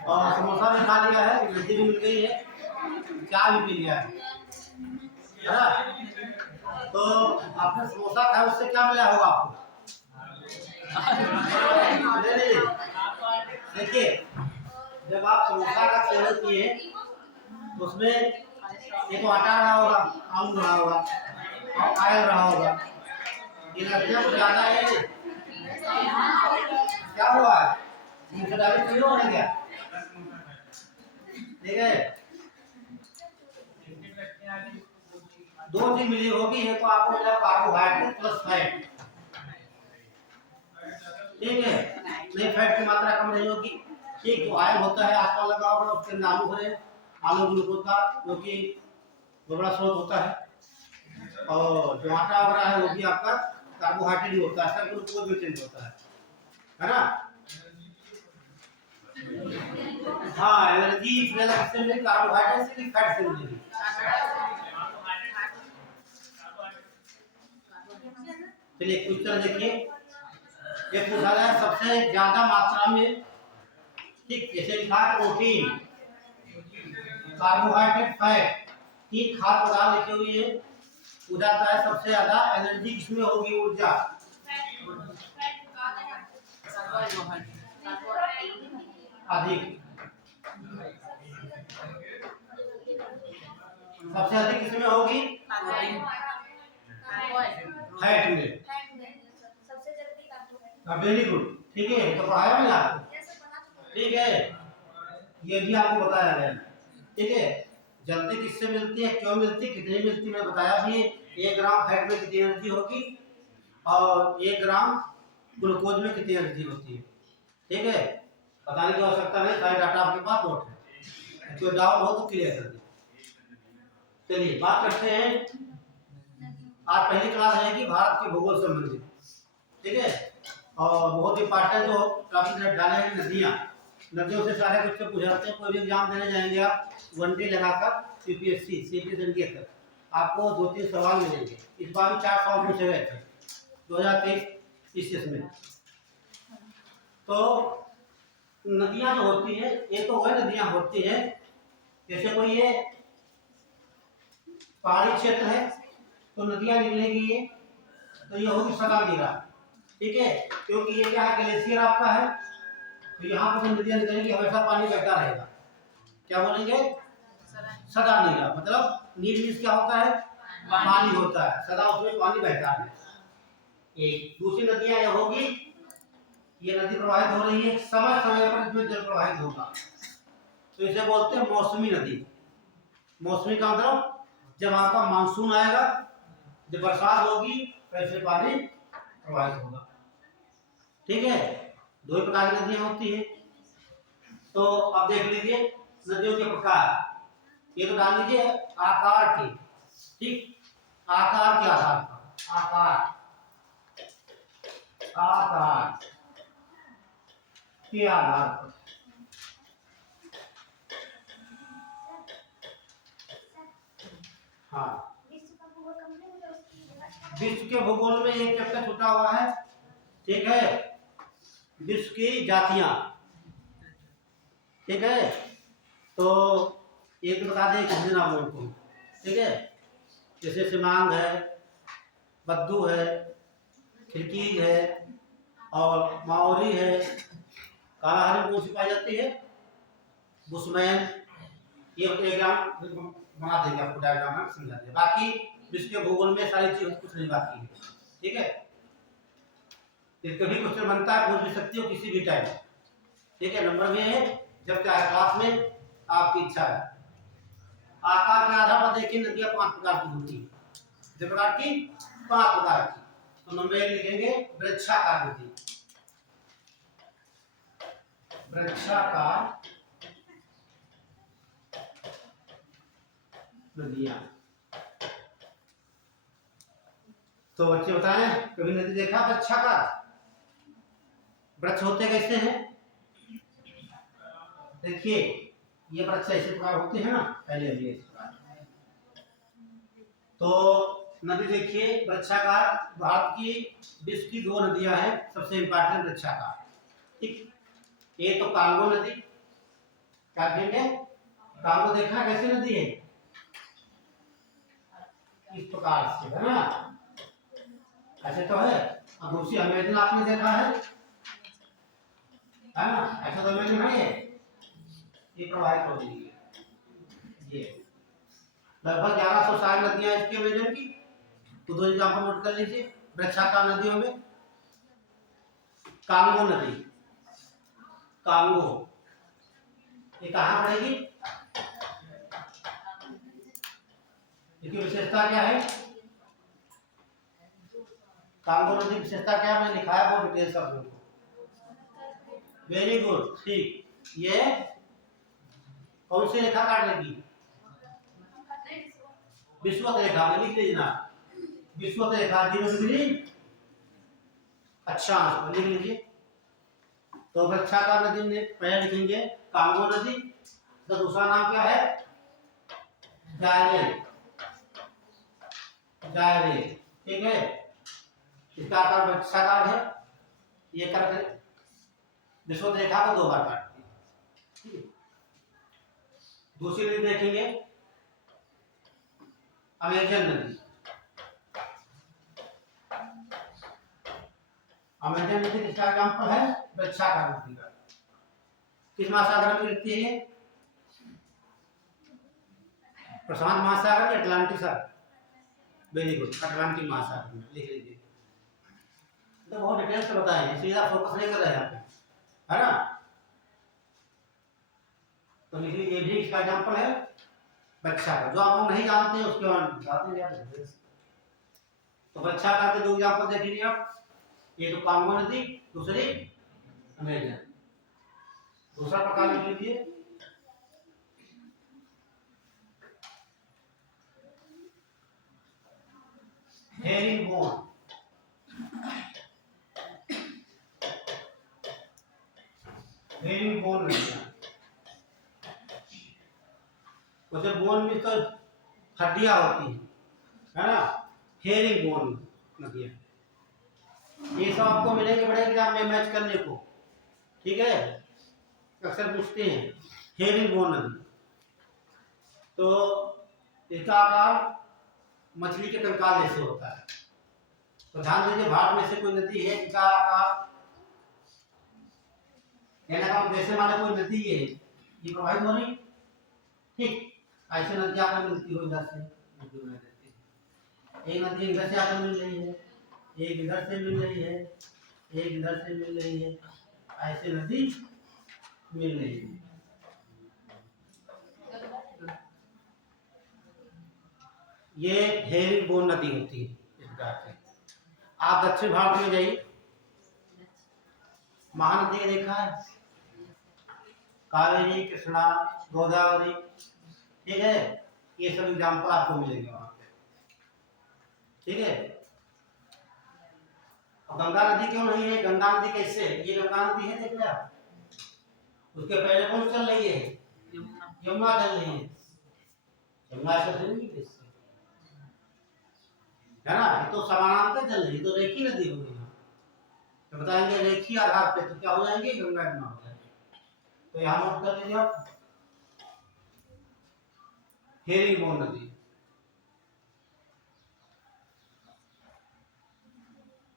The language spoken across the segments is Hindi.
और समोसा भी खा लिया है, लड्डू भी मिल गई है, चाय भी पी लिया है ना। तो आपने समोसा खाया, उससे क्या मिला होगा आपको? देखिए, जब आप समोसा का सेवन किए तो उसमें एक आटा रहा होगा, आम रहा होगा और आयल रहा होगा। ये लड्डू कुछ ज्यादा है, क्या हुआ? मुझे डाले किलो है क्या? ठीक है, दो चीज मिली होगी, एक तो आपको मिला कार्बोहाइड्रेट प्लस फैट, ठीक है। नहीं, फैट की मात्रा कम नहीं होगी। ठीक, जो आयल होता है आसपास लगा होगा, उसके अंदर आलू भरे, आलू ग्लूकोज का जो कि बड़ा स्रोत होता है। और जो आटा वगैरह है वो भी आपका कार्बोहाइड्रेट ही होता है, सब ग्लूकोज में चेंज होता है ना। हाँ, एनर्जी किससे मिलेगी? कार्बोहाइड्रेट से कि फैट से मिलेगी? चलिए क्वेश्चन देखिए, ये पूछा गया सबसे ज्यादा मात्रा में, ठीक जैसे लिखा है प्रोटीन, कार्बोहाइड्रेट, फैट की खाद्य पदार्थ लिखी हुई है, पूछाता है सबसे ज्यादा एनर्जी किसमें होगी, ऊर्जा? अधिक, सबसे अधिक किसमें होगी? फैट में। वेरी गुड, ठीक है, तो पढ़ाया मैंने आपको, ठीक है, ये भी आपको बताया गया, ठीक है। जल्दी किससे मिलती है, क्यों मिलती है, कितनी मिलती है, मैं बताया भी। 1 ग्राम फैट में कितनी एनर्जी होगी और 1 ग्राम ग्लूकोज में कितनी एनर्जी होती है, ठीक है। बताने की आवश्यकता नहीं, सारे डाटा आपके पास नोट है, कोई डाउट हो तो क्लियर कर दीजिए। चलिए बात करते हैं, आज पहली क्लास रहेगी भारत के भूगोल संबंधित, ठीक है। और बहुत इंपॉर्टेंट जो टॉपिक डाले हैं नदियाँ, नदियों से सारे क्वेश्चन पूछाते हैं। कोई भी एग्जाम देने जाएंगे आप, वनडे लगाकर यूपीएससी सीपीएससी तक, आपको 2-3 सवाल मिलेंगे। इस बार भी 4 सवाल पूछे गए थे 2023 में। तो नदियाँ जो होती है, ये तो वह नदियाँ होती है, जैसे कोई ये पहाड़ी क्षेत्र है तो नदियाँ निकलेगी ये, तो ये होगी सदानीरा, ठीक है, क्योंकि ये क्या है, ग्लेशियर आपका है, तो यहाँ पर नदियाँ निकलेंगी, हमेशा पानी बहता रहेगा। क्या बोलेंगे? सदा नीला, मतलब नील मीन्स क्या होता है? पानी होता है, सदा उसमें पानी बहता है। एक दूसरी नदियाँ यह होगी, ये नदी प्रवाहित हो रही है, समय समय पर इसमें जल प्रवाहित होगा, तो इसे बोलते हैं मौसमी नदी। मौसमी का मतलब जब आपका मानसून आएगा, जब बरसात होगी तो ऐसे पानी प्रवाहित होगा, ठीक है। 2 प्रकार की नदियां होती है। तो अब देख लीजिए नदियों के प्रकार, ये तो डाल लीजिए आकार के, ठीक, आकार के आधार पर, आकार आकार के आधार पर, हाँ। विश्व के भूगोल में एक चैप्टर छूटा हुआ है, ठीक है, विश्व की जातियां, ठीक है। तो एक बता दें कितने नामों को, ठीक है, जैसे सिमांग है, बद्दू है, खिरकीज है और माओरी है। कालाहारी कौन सी पाई जाती है? बुशमैन। ये एग्जाम बना देंगे आपको, डायग्राम में समझा देंगे। बाकी विश्व के भूगोल में सारी चीज कुछ नहीं बाकी है, ठीक है। ये कभी क्वेश्चन बनता है, पूछ भी सकती हो किसी भी टाइम, ठीक है। नंबर में है जब चाहे क्लास में, आपकी इच्छा है। आकार के आधार पर देखिए नदियां 5 प्रकार की होती है, कितने प्रकार की? 5 प्रकार की। तो नंबर 1 लिखेंगे वृक्षाकार नदी, वृक्षाकार नदियां। तो बच्चे बताएं, कभी नदी देखा वृक्षाकार? वृक्ष होते कैसे हैं? देखिए ये वृक्ष ऐसे प्रकार होते हैं ना, पहले अभी इस प्रकार। तो नदी देखिए वृक्षाकार, भारत की विश्व की 2 नदियां हैं सबसे इंपॉर्टेंट वृक्षाकार, ठीक। एक तो कांगो नदी, क्या कहेंगे, कांगो देखना कैसी नदी है, इस प्रकार से, है ना, ऐसे तो है। अब दूसरी अमेजन आपने देखा है ना, ऐसा तो अमेजन है, ये प्रवाहित हो रही है। ये लगभग 1160 नदियां इसकी अमेजन की। तो दो एग्जाम्पल नोट कर लीजिए वृक्षाकार नदियों में। कांगो नदी, कांगो, ये कहाँ पड़ेगी, इसकी विशेषता क्या है, कांगो नदी की विशेषता क्या है, मैंने लिखा है वो डिटेल सब को। वेरी गुड, ठीक। ये कौन सी रेखा काट लेगी, विषुवत रेखा में लिख लीजिए ना, विषुवत रेखा 0 डिग्री अक्षांश लिख लीजिए। तो वृक्षाकार नदी में पहले लिखेंगे कांगो नदी, तो दूसरा नाम क्या है, जायरे, जायरे, ठीक है, इसका आकार वृक्षाकार है, ये करके विषुवत रेखा को 2 बार काटती है। दूसरी नदी देखेंगे अमेजन नदी, अमेजन नदी किसका एग्जाम्पल है, वृक्षाकार नदी का। किस महासागर में गिरती है, प्रशांत महासागर या अटलांटिक सागर, वेरी गुड, अटलांटिक महासागर में लिख लीजिए। तो बहुत डिटेल से बताएंगे, सीधा फोकस नहीं कर रहे हैं है ना। तो लिख लीजिए, ये भी इसका एग्जाम्पल है वृक्षाकार, जो आप लोग नहीं जानते हैं उसके बारे में बताते हैं। तो वृक्षाकार के 2 एग्जाम्पल देख लीजिए आप, ये तो कांगो नदी, दूसरी अमेजन। दूसरा प्रकार लिख लीजिए हेरिंगबोन, हेरिंगबोन नदियां, उसे बोन में तो हड्डियां होती है ना, हेरिंगबोन नदियां, ये सब आपको मिलेंगे बड़े एग्जाम में मैच करने को, ठीक है, अक्सर पूछते हैं हेरिंगबोन नदी। तो इसका आकार मछली के कंकाल जैसे होता है। तो ध्यान दीजिए, भारत में से कोई नदी है जिसका आकार, कहने का जैसे माने कोई नदी है ये प्रवाहित हो रही, ठीक, ऐसे नदी आकर मिलती हो इधर से, एक नदी इधर से आकर मिल रही है, एक इधर से मिल रही है, एक इधर से मिल रही है, ऐसे नदी मिल रही है। ये हेरिंगबोन नदी होती है इस प्रकार से। आप दक्षिण भारत में जाइए, महानदी देखा है, कावेरी, कृष्णा, गोदावरी, ठीक है, ये सब एग्जाम्पल आपको मिलेंगे वहां पे, ठीक है। और गंगा नदी क्यों नहीं है, गंगा नदी कैसे, ये गंगा नदी है देख रहे आप, उसके पहले कौन चल रही है, यमुना चल रही है, यमुना से चल रही है ना, ये तो समानांतर चल रही है, तो रेखी नदी हो गई। तो बताएंगे रेखी आधार पे तो क्या हो जाएंगे, गंगा यमुना हो जाएंगे। तो यहाँ नोट कर लीजिए आप, हेरिंगबोन नदी।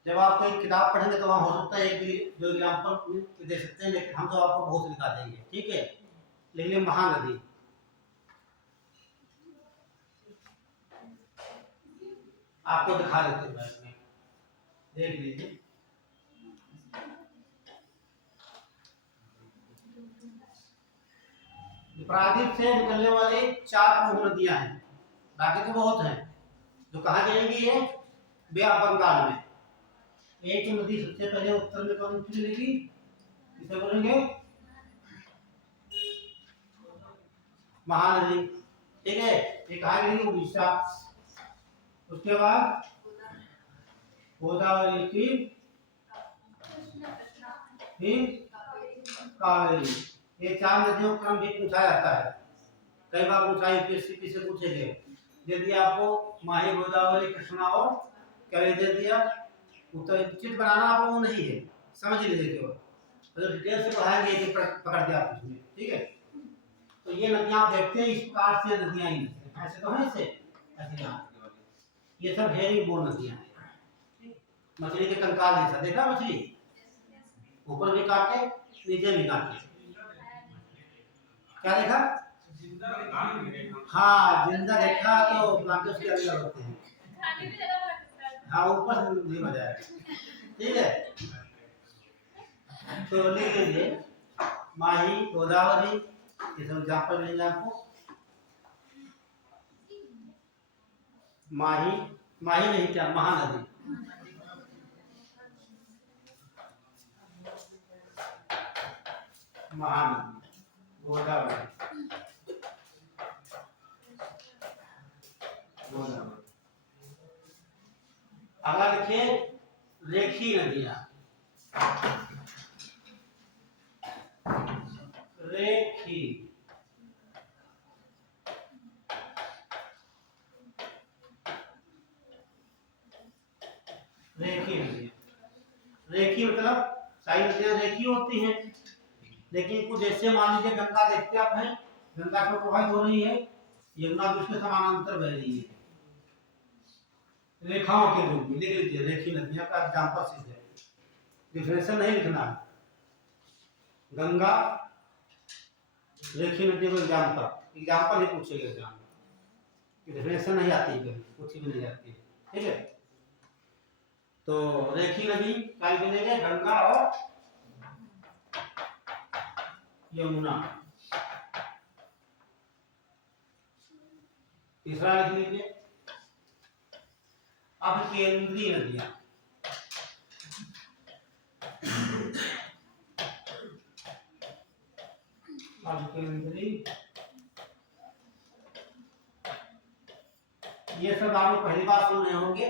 जब आप कोई किताब पढ़ेंगे तो वहाँ हो सकता है एक जो एग्जाम्पल दे सकते हैं, लेकिन हम तो आपको बहुत दिखा देंगे, ठीक है। लेकिन महानदी, आपको दिखा देते हैं, इसमें देख लीजिए, प्रायद्वीप से निकलने वाले 4 प्रमुख नदियां हैं, बाकी तो बहुत हैं, जो कहाँ गिरेंगी, ये बे ऑफ बंगाल में। एक नदी सबसे पहले उत्तर में कौन सी मिलेगी, इसे बोलेंगे महानदी, ठीक है, ये कहाँ गिरेगी, उड़ीसा। उसके बाद गोदावरी की, फिर कावेरी, ये 4 नदियों का क्रम भी पूछा जाता है, कई बार पूछा यूपीएससी से पूछेंगे, यदि आपको माही, गोदावरी, कृष्णा और कावेरी दे दिया, उत्तर उचित बनाना आप लोगों नहीं है, समझ लीजिए केवल, तो डिटेल से पढ़ाएंगे एक पकड़ के आप उसमें, ठीक है। ये नदियां आप देखते हैं इस प्रकार से नदियां ही ऐसे तो है ऐसे ऐसे यहाँ ये सब हेरी बोल नदियां हैं। मछली के कंकाल जैसा देखा मछली ऊपर भी काटे नीचे भी काटे क्या देखा हाँ जिंदा देखा तो बाकी उसके अंदर होते हैं हाँ ऊपर से नहीं मजा आएगा ठीक है। तो लिख लीजिए माही गोदावरी ये सब एग्जाम्पल मिलेंगे आपको। माही माही नहीं क्या महानदी महानदी गोदावरी गोदावरी। अगला लिखिए रेखी नदियां रेखी रेखी नदियां रेखी मतलब सारी नदियां रेखी होती हैं लेकिन कुछ ऐसे मान लीजिए गंगा देखते आप हैं गंगा को प्रवाहित हो रही है यमुना भी उसके समानांतर बह रही है रेखाओं के रूप में लिख लीजिए रेखी नदियां का एग्जाम्पल सीधे डिफरेंशियल नहीं लिखना है। गंगा रेखी नदी को एग्जाम्पल ही पूछेगा एग्जाम में डिफरेंशियल नहीं आती है कुछ भी नहीं आती है ठीक है। तो रेखी नदी क्या मिलेंगे गंगा और यमुना। तीसरा लिख लीजिए अब केंद्रीय नदियां अब केंद्रीय ये सब आप लोग पहली बार सुन रहे होंगे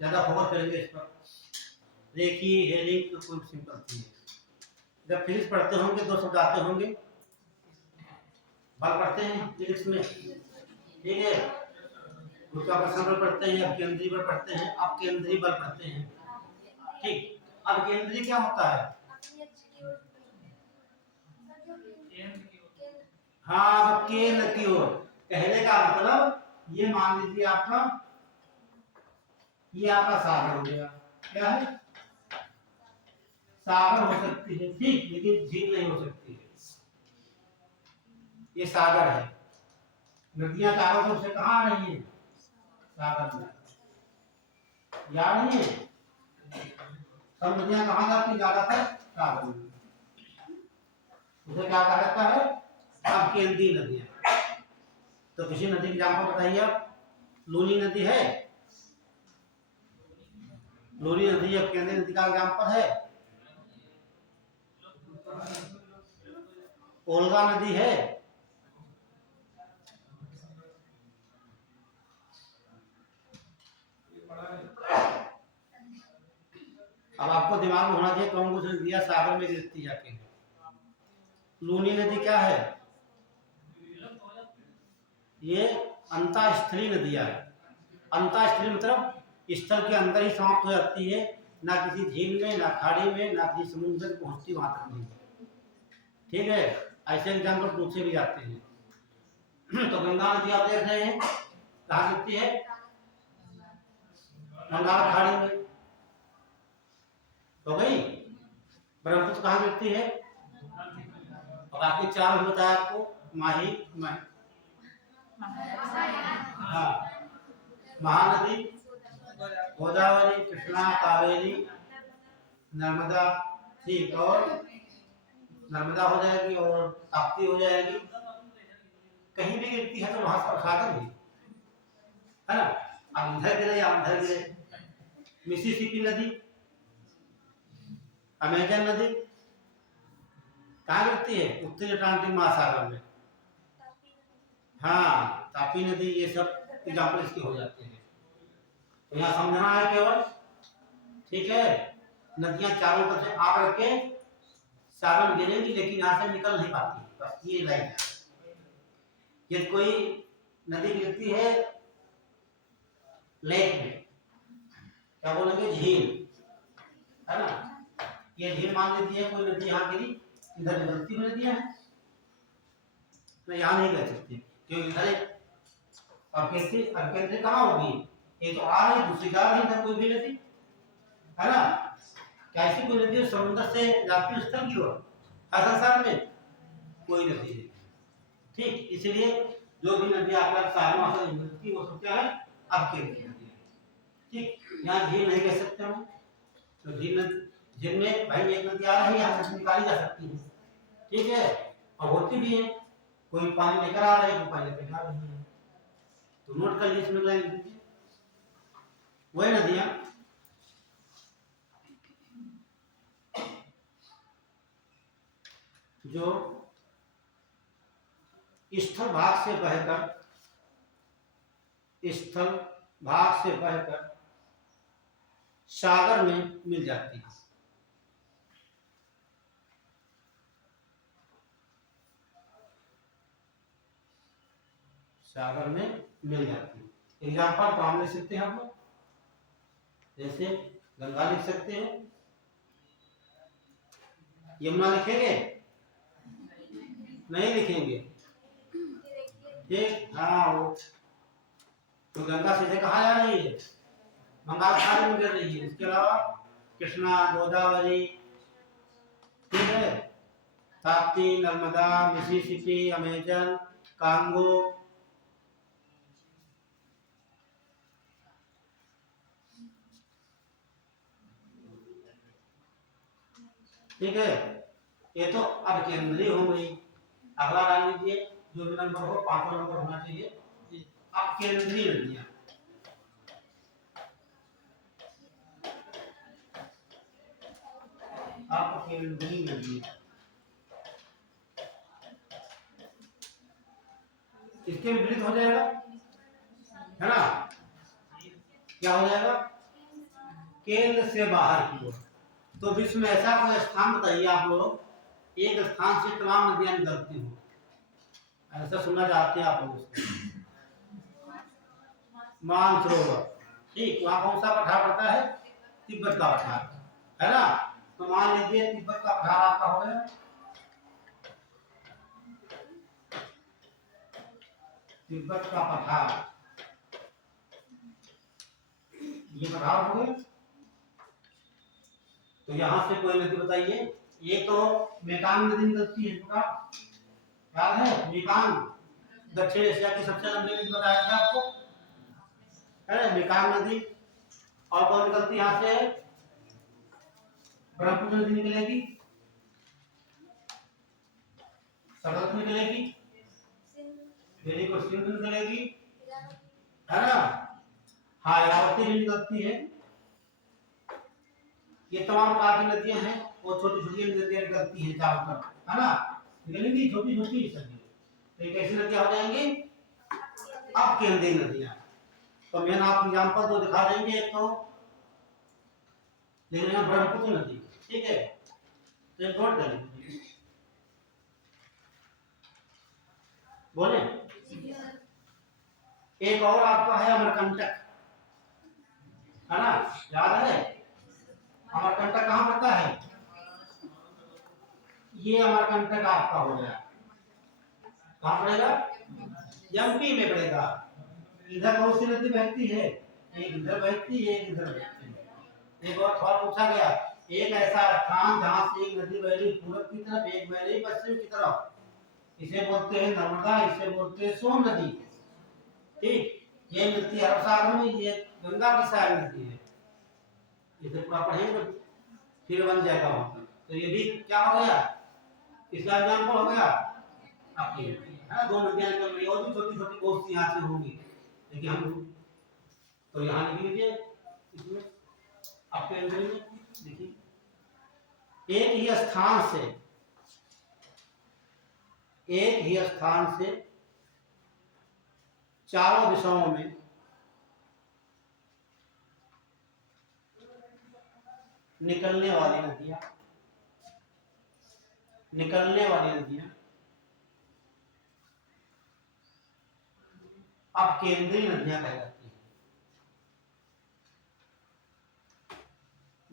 ज्यादा फोकस करेंगे इस पर रेखी हेरिंग तो कोई सिंपल थी जब फिजिक्स पढ़ते होंगे दो शब्द आते होंगे बल पढ़ते हैं फिजिक्स में ठीक है गुरुत्वाकर्षण बल पढ़ते हैं अब केंद्रीय बल पढ़ते हैं अब केंद्रीय बल पढ़ते हैं ठीक। अब केंद्रीय क्या होता है हाँ अब केंद्र की ओर कहने का मतलब ये मान लीजिए आपका ये आपका सागर हो गया क्या है सागर हो सकती है ठीक लेकिन झील नहीं हो सकती है ये सागर है नदियां चारों तरफ से कहाँ आ रही है सागर में याद नहीं है सब नदियां कहाँ जाती ज्यादातर सागर में उसे क्या कहा जाता है अब केंद्रीय नदियां। तो किसी नदी की नाम बताइए आप लूनी नदी है लूनी नदी अब केंद्रीय नदी का एग्जाम्पल है ओल्गा नदी है अब आपको दिमाग में होना चाहिए कौन कुछ नदियां सागर में गिरती जाके लूनी नदी क्या है ये अंतःस्थलीय नदियां है अंतःस्थलीय मतलब स्थल के अंदर ही समाप्त हो जाती है ना किसी झील में ना खाड़ी में ना किसी समुद्र तक पहुंचती वहां तक नहीं ठीक है ऐसे एग्जाम्पल पूछे भी जाते हैं। तो गंगा नदी आप देख रहे हैं कहाँ गिरती है गंगा खाड़ी में हो गई ब्रह्मपुत्र कहाँ गिरती है और बाकी चार बताया आपको माही हाँ महानदी गोदावरी कृष्णा कावेरी नर्मदा ठीक और नर्मदा हो जाएगी और ताप्ती हो जाएगी कहीं भी गिरती है तो वहां सागर ही है ना अब इधर गिरे या उधर गिरे मिसिसिपी नदी अमेजन नदी कहाँ गिरती है उत्तरी अटलांटिक महासागर में हाँ तापी नदी ये सब एग्जाम्पल इसके हो जाते हैं तो यहाँ समझना है केवल ठीक है नदियां चारों तरफ से आग रख के सागर में गिरेंगी लेकिन यहाँ से निकल नहीं पाती बस ये लाइन है। यदि कोई नदी गिरती है लेक में क्या बोलेंगे झील है ना ये झील मान लीजिए कोई नदी यहाँ गिरी इधर निकलती हुई नदियां हैं मैं यहाँ नहीं कह सकती क्योंकि इधर अर्केंद्री कहाँ होगी, ये तो आ रही दूसरी जा रही था कोई भी नदी, है ना। कैसी कोई नदी समुद्र से जाती स्थल की ओर हर संसार में कोई नदी नहीं, ठीक। इसलिए जो भी नदी आपका सागरों से मिलती है वो सब क्या है, अर्केंद्री नदी है, ठीक। यहाँ झील नहीं कह सकते हम, तो झील में भाई एक नदी आ रही है यहाँ से निकाली जा सकती है, ठीक है, और होती भी है, कोई पानी लेकर आ रहा है कोई पानी लेकर जा रही है, तो नोट कर लीजिए इसमें लाइन वही नदियां जो स्थल भाग से बहकर सागर में मिल जाती है। सागर में मिल जाती है। एग्जाम्पल तो हम ले सकते हैं हम लोग, जैसे गंगा लिख सकते हैं, यमुना लिखेंगे नहीं लिखेंगे, ठीक। हाँ वो तो गंगा सीधे कहाँ जा रही है, बंगाल खाड़ी में गिर रही है। इसके अलावा कृष्णा, गोदावरी, ठीक है, Tapti, Narmada, Mississippi, Amazon, Congo, ठीक है, ये तो अब केंद्रीय हो गई। अगला डाल लीजिए जो भी नंबर हो, पांचवा नंबर होना चाहिए। अब केंद्रीय नदियां, आप केंद्रीय नदियां इसके विपरीत हो जाएगा, है ना, क्या हो जाएगा, केंद्र से बाहर की ओर। तो विश्व में ऐसा कोई स्थान बताइए आप लोग, एक स्थान से तमाम नदियां निकलती हो, ऐसा सुनना चाहते हैं आप लोग। मानसरोवर, ठीक। वहां कौन सा पठार पड़ता है, तिब्बत का पठार, है ना। तो मान लीजिए तिब्बत का पठार आपका हो गया, तिब्बत का पठार, ये पठार हो गए। तो यहां से कोई नदी बताइए, ये तो मेकांग नदी निकलती है, याद है मेकांग, दक्षिण एशिया की सबसे लंबी नदी बताया था आपको, है मेकांग नदी। और कौन निकलती है यहाँ से, ब्रह्मपुत्र नदी निकलेगी, सरस्वती निकलेगी, वेरी को सिंधु निकलेगी, है ना। हाँ यावती भी निकलती है। ये तमाम प्रकार की नदियां हैं, और छोटी छोटी नदियां निकलती हैं चारों तरफ, है ना, निकलेंगी छोटी छोटी सभी। तो कैसी नदियां हो जाएंगी, अब केंद्रीय नदियां। तो मैं आपको एग्जांपल तो दिखा देंगे, एक तो लेना ब्रह्मपुत्र नदी, ठीक है, तो एक नोट कर लीजिए, बोले। एक और आपका है अमरकंटक, है ना, याद है अमरकंटक कहाँ पड़ता है, ये अमरकंटक आपका हो गया, कहाँ पड़ेगा, एमपी में पड़ेगा। इधर बहुत सी नदी बहती है, एक इधर बहती है एक इधर बहती है। एक और सवाल पूछा गया, एक ऐसा स्थान जहां से एक नदी बह रही पूरब की तरफ, एक बह रही पश्चिम की तरफ, इसे बोलते हैं नर्मदा, इसे बोलते हैं सोन नदी, ठीक। ये मिलती है अरब सागर में, ये गंगा की सागर मिलती है। इसे पूरा पढ़ेंगे फिर बन जाएगा वहां पर। तो ये भी क्या हो गया, इसका एग्जाम्पल हो गया आपकी, है ना, दो नदियां निकल रही, और भी छोटी छोटी बहुत सी यहाँ से होंगी, लेकिन हम तो यहाँ लिख लीजिए इसमें आपके अंदर में, देखिए एक ही स्थान से चारों दिशाओं में निकलने वाली नदियां अब केंद्रीय नदियां कहलाती हैं।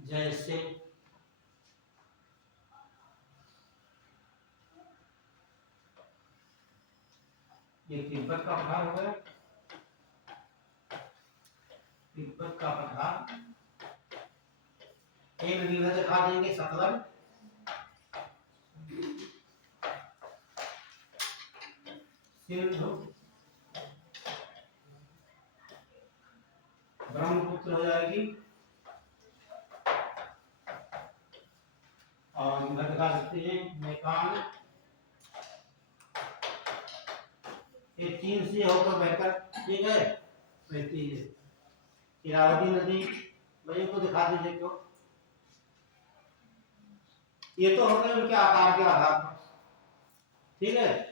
जैसे ये तिब्बत का पठार हो गया, तिब्बत का पठार। एक नदी उधर दिखा देंगे सतलज, सिंधु, ब्रह्मपुत्र हो जाएगी, और इधर दिखा सकते हैं मेकांग, ये चीन से होकर बहकर, ठीक है, बहती है। इरावती नदी भाई को दिखा दीजिए क्यों, ये तो हो गए उनके आकार के आधार पर, ठीक है।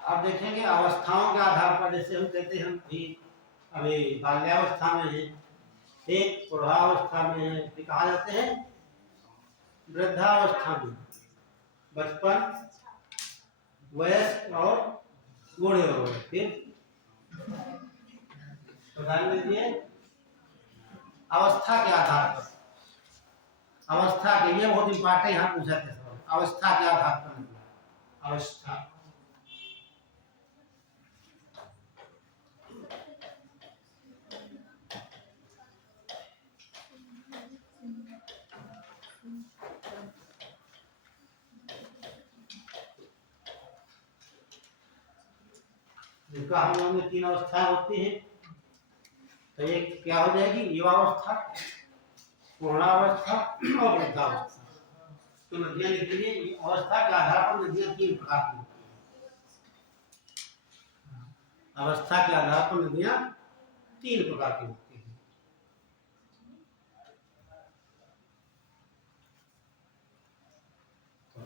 अब देखेंगे अवस्थाओं के आधार पर, जैसे हम कहते हैं हम भी अभी बाल्यावस्था में है, एक प्रौढ़ावस्था में है, फिर कहा जाते हैं वृद्धावस्था में, बचपन, वयस्क और बूढ़े हो गए। फिर ध्यान दीजिए अवस्था के आधार पर, अवस्था के लिए बहुत इंपॉर्टेंट यहाँ पूछा थे सवाल, अवस्था के आधार पर, अवस्था। जिनका हम लोगों में 3 अवस्थाएं होती हैं, तो एक क्या हो जाएगी, युवावस्था, पूर्णावस्था और वृद्धावस्था। तो नदियां लिख लीजिए, अवस्था के आधार पर नदियां 3 प्रकार की होती हैं। अवस्था के आधार पर नदियां 3 प्रकार की होती हैं। तो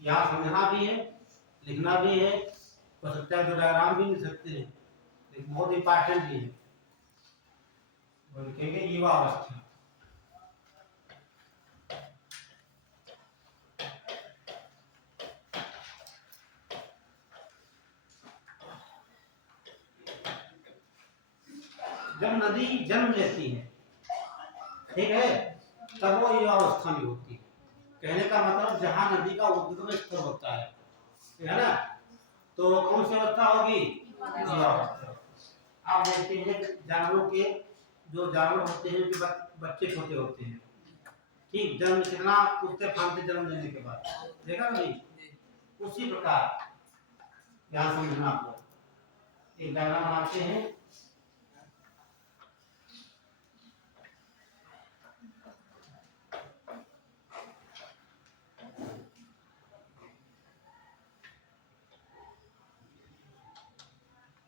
यहाँ समझना भी है, लिखना भी है, हो सकता है तो डायग्राम भी लिख सकते हैं, लेकिन बहुत इंपॉर्टेंट भी है। लिखेंगे युवा अवस्था, जब नदी जन्म लेती है, ठीक है, तब वो युवा अवस्था में होती है। कहने का मतलब जहां नदी का उद्गम स्तर होता है ना, तो कौन सी अवस्था होगी, युवा अवस्था। आप देखते हैं जानवरों के, जो जानवर होते हैं कि बच्चे छोटे होते हैं, ठीक, जन्म कितना उठते फांते जन्म लेने के बाद, देखा नहीं, उसी प्रकार यहाँ समझना आपको। एक डायग्राम बनाते हैं,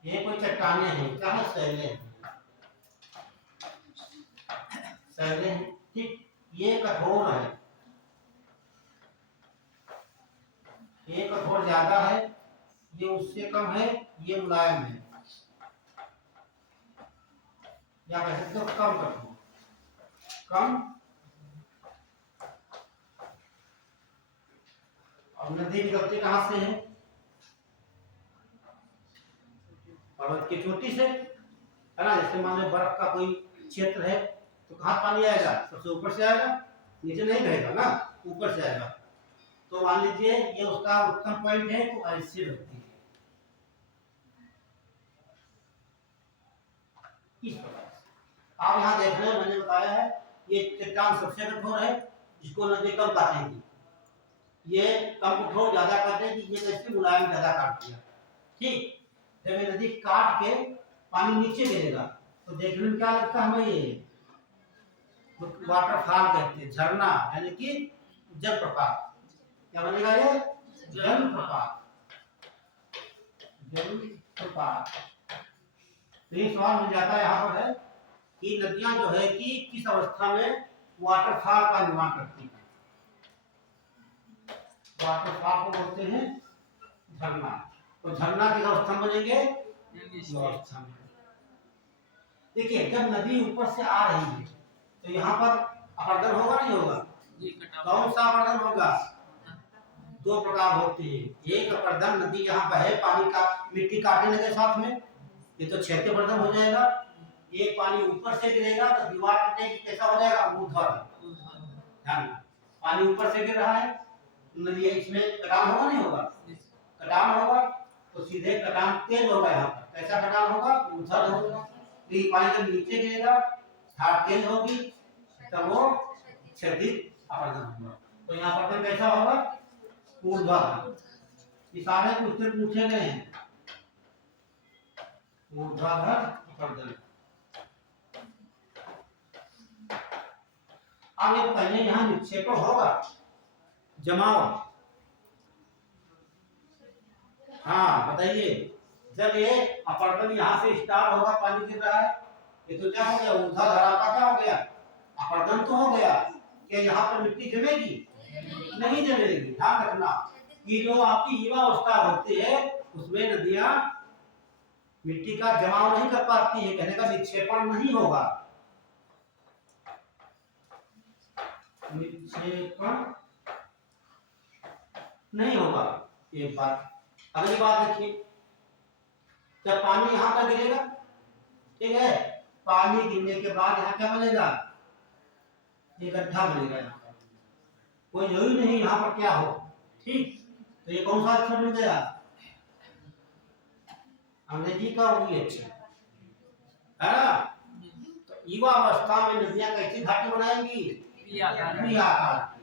ये कोई चट्टाने हैं, क्या है, शैले हैं, शैले हैं, ठीक। ये कठोर है, ये कठोर ज्यादा है, ये उससे कम है, ये मुलायम है, या कह सकते हो कम कठोर, कम। और नदी निकलती कहाँ से है, पर्वत की चोटी से, है ना। जैसे मान लो बर्फ का कोई क्षेत्र है, तो कहाँ पानी आएगा, सबसे ऊपर से आएगा, नीचे नहीं रहेगा ना, ऊपर से आएगा। तो मान लीजिए ये उसका उत्तम पॉइंट है, तो ऐसे रहती है, इस प्रकार से। आप यहाँ देख रहे हैं, मैंने बताया है ये चट्टान सबसे कठोर है, जिसको नदी कम काटेगी, ये कम कठोर ज्यादा काटेगी, ये कैसे मुलायम ज्यादा काटती है, ठीक। जब ये नदी काट के पानी नीचे गिरेगा, तो देखने में क्या लगता है हमें, ये वाटरफॉल कहते हैं, झरना, यानी कि जलप्रपात। क्या बनेगा ये, जलप्रपात, जलप्रपात। तो ये सवाल मिल जाता है यहाँ पर है कि नदियां जो है कि किस अवस्था में वाटरफॉल का निर्माण करती है। वाटरफॉल को बोलते हैं झरना। तो झरना किस अवस्था में बनेंगे, अवस्था में। देखिए जब नदी ऊपर से आ रही है, तो यहाँ पर अपर्दन होगा नहीं होगा, कौन सा अपर्दन होगा, 2 प्रकार होते हैं। एक अपर्दन, नदी यहाँ बहे, पानी का मिट्टी काटने के साथ में, ये तो क्षैतिज अपर्दन हो जाएगा। एक पानी ऊपर से गिरेगा तो दीवार टूटेगी, कैसा हो जाएगा, ऊर्ध्वाधर। ध्यान, पानी ऊपर से गिर रहा है, नदी इसमें कटान होगा नहीं होगा, कटान होगा तो सीधे कटान तेज होगा, यहाँ पर कैसा कटान होगा, ऊर्ध्वाधर होगा। तो ये पानी जब नीचे गिरेगा, धार तेज होगी, तब वो क्षैतिज अपरदन होगा। तो यहाँ पर कैसा होगा, ऊर्ध्वाधर। ये सारे क्वेश्चन पूछे गए हैं, ऊर्ध्वाधर अपरदन। अब ये पहले यहाँ निक्षेप होगा, जमाव। हाँ बताइए, जब ये अपरदन यहाँ से स्टार्ट होगा, पानी गिर रहा है, ये तो क्या हो गया, ऊर्ध्वाधर का क्या हो गया, अपरदन तो हो गया। क्या यहाँ पर मिट्टी जमेगी, नहीं जमेगी। ध्यान रखना कि जो आपकी युवा अवस्था होती है उसमें नदियां मिट्टी का जमाव नहीं कर पाती है, कहने का निक्षेपण नहीं होगा, निक्षेपण नहीं होगा। एक बात, अगली बात देखिए, जब पानी यहाँ पर गिरेगा, ठीक है, पानी गिरने के बाद यहाँ क्या बनेगा, एक गड्ढा बनेगा, यहाँ पर कोई जरूरी नहीं यहाँ पर क्या हो, ठीक। तो ये कौन सा अक्षर मिल गया, अंग्रेजी का OH है ना। तो युवा अवस्था में नदियां कैसी घाटी बनाएंगी, वी आकार।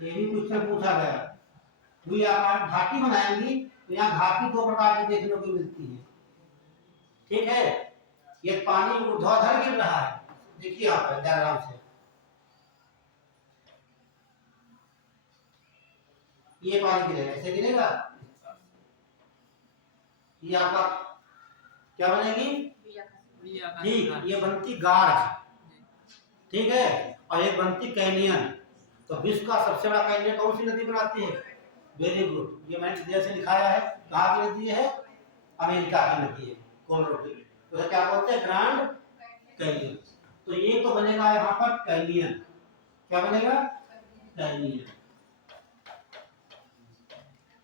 ये भी क्वेश्चन पूछा गया, वी आकार घाटी बनाएंगी। तो यहाँ घाटी दो प्रकार की देखने को मिलती है, ठीक है। ये पानी ऊर्ध्वाधर गिर रहा है, देखिए यहाँ पर डायग्राम से, ये पानी गिरेगा, ऐसे गिरेगा, ये आपका क्या बनेगी, ठीक, ये बनती गार्ज, ठीक है, और एक बनती कैनियन। तो विश्व का सबसे बड़ा कैनियन कौन सी नदी बनाती है, वेरी गुड, ये मैंने सीधे से लिखाया है, कहाँ की नदी है, अमेरिका की नदी है, कोलोराडो। तो क्या बोलते हैं, ग्रैंड कैनियन। तो ये तो बनेगा यहाँ पर कैनियन, क्या बनेगा, कैनियन।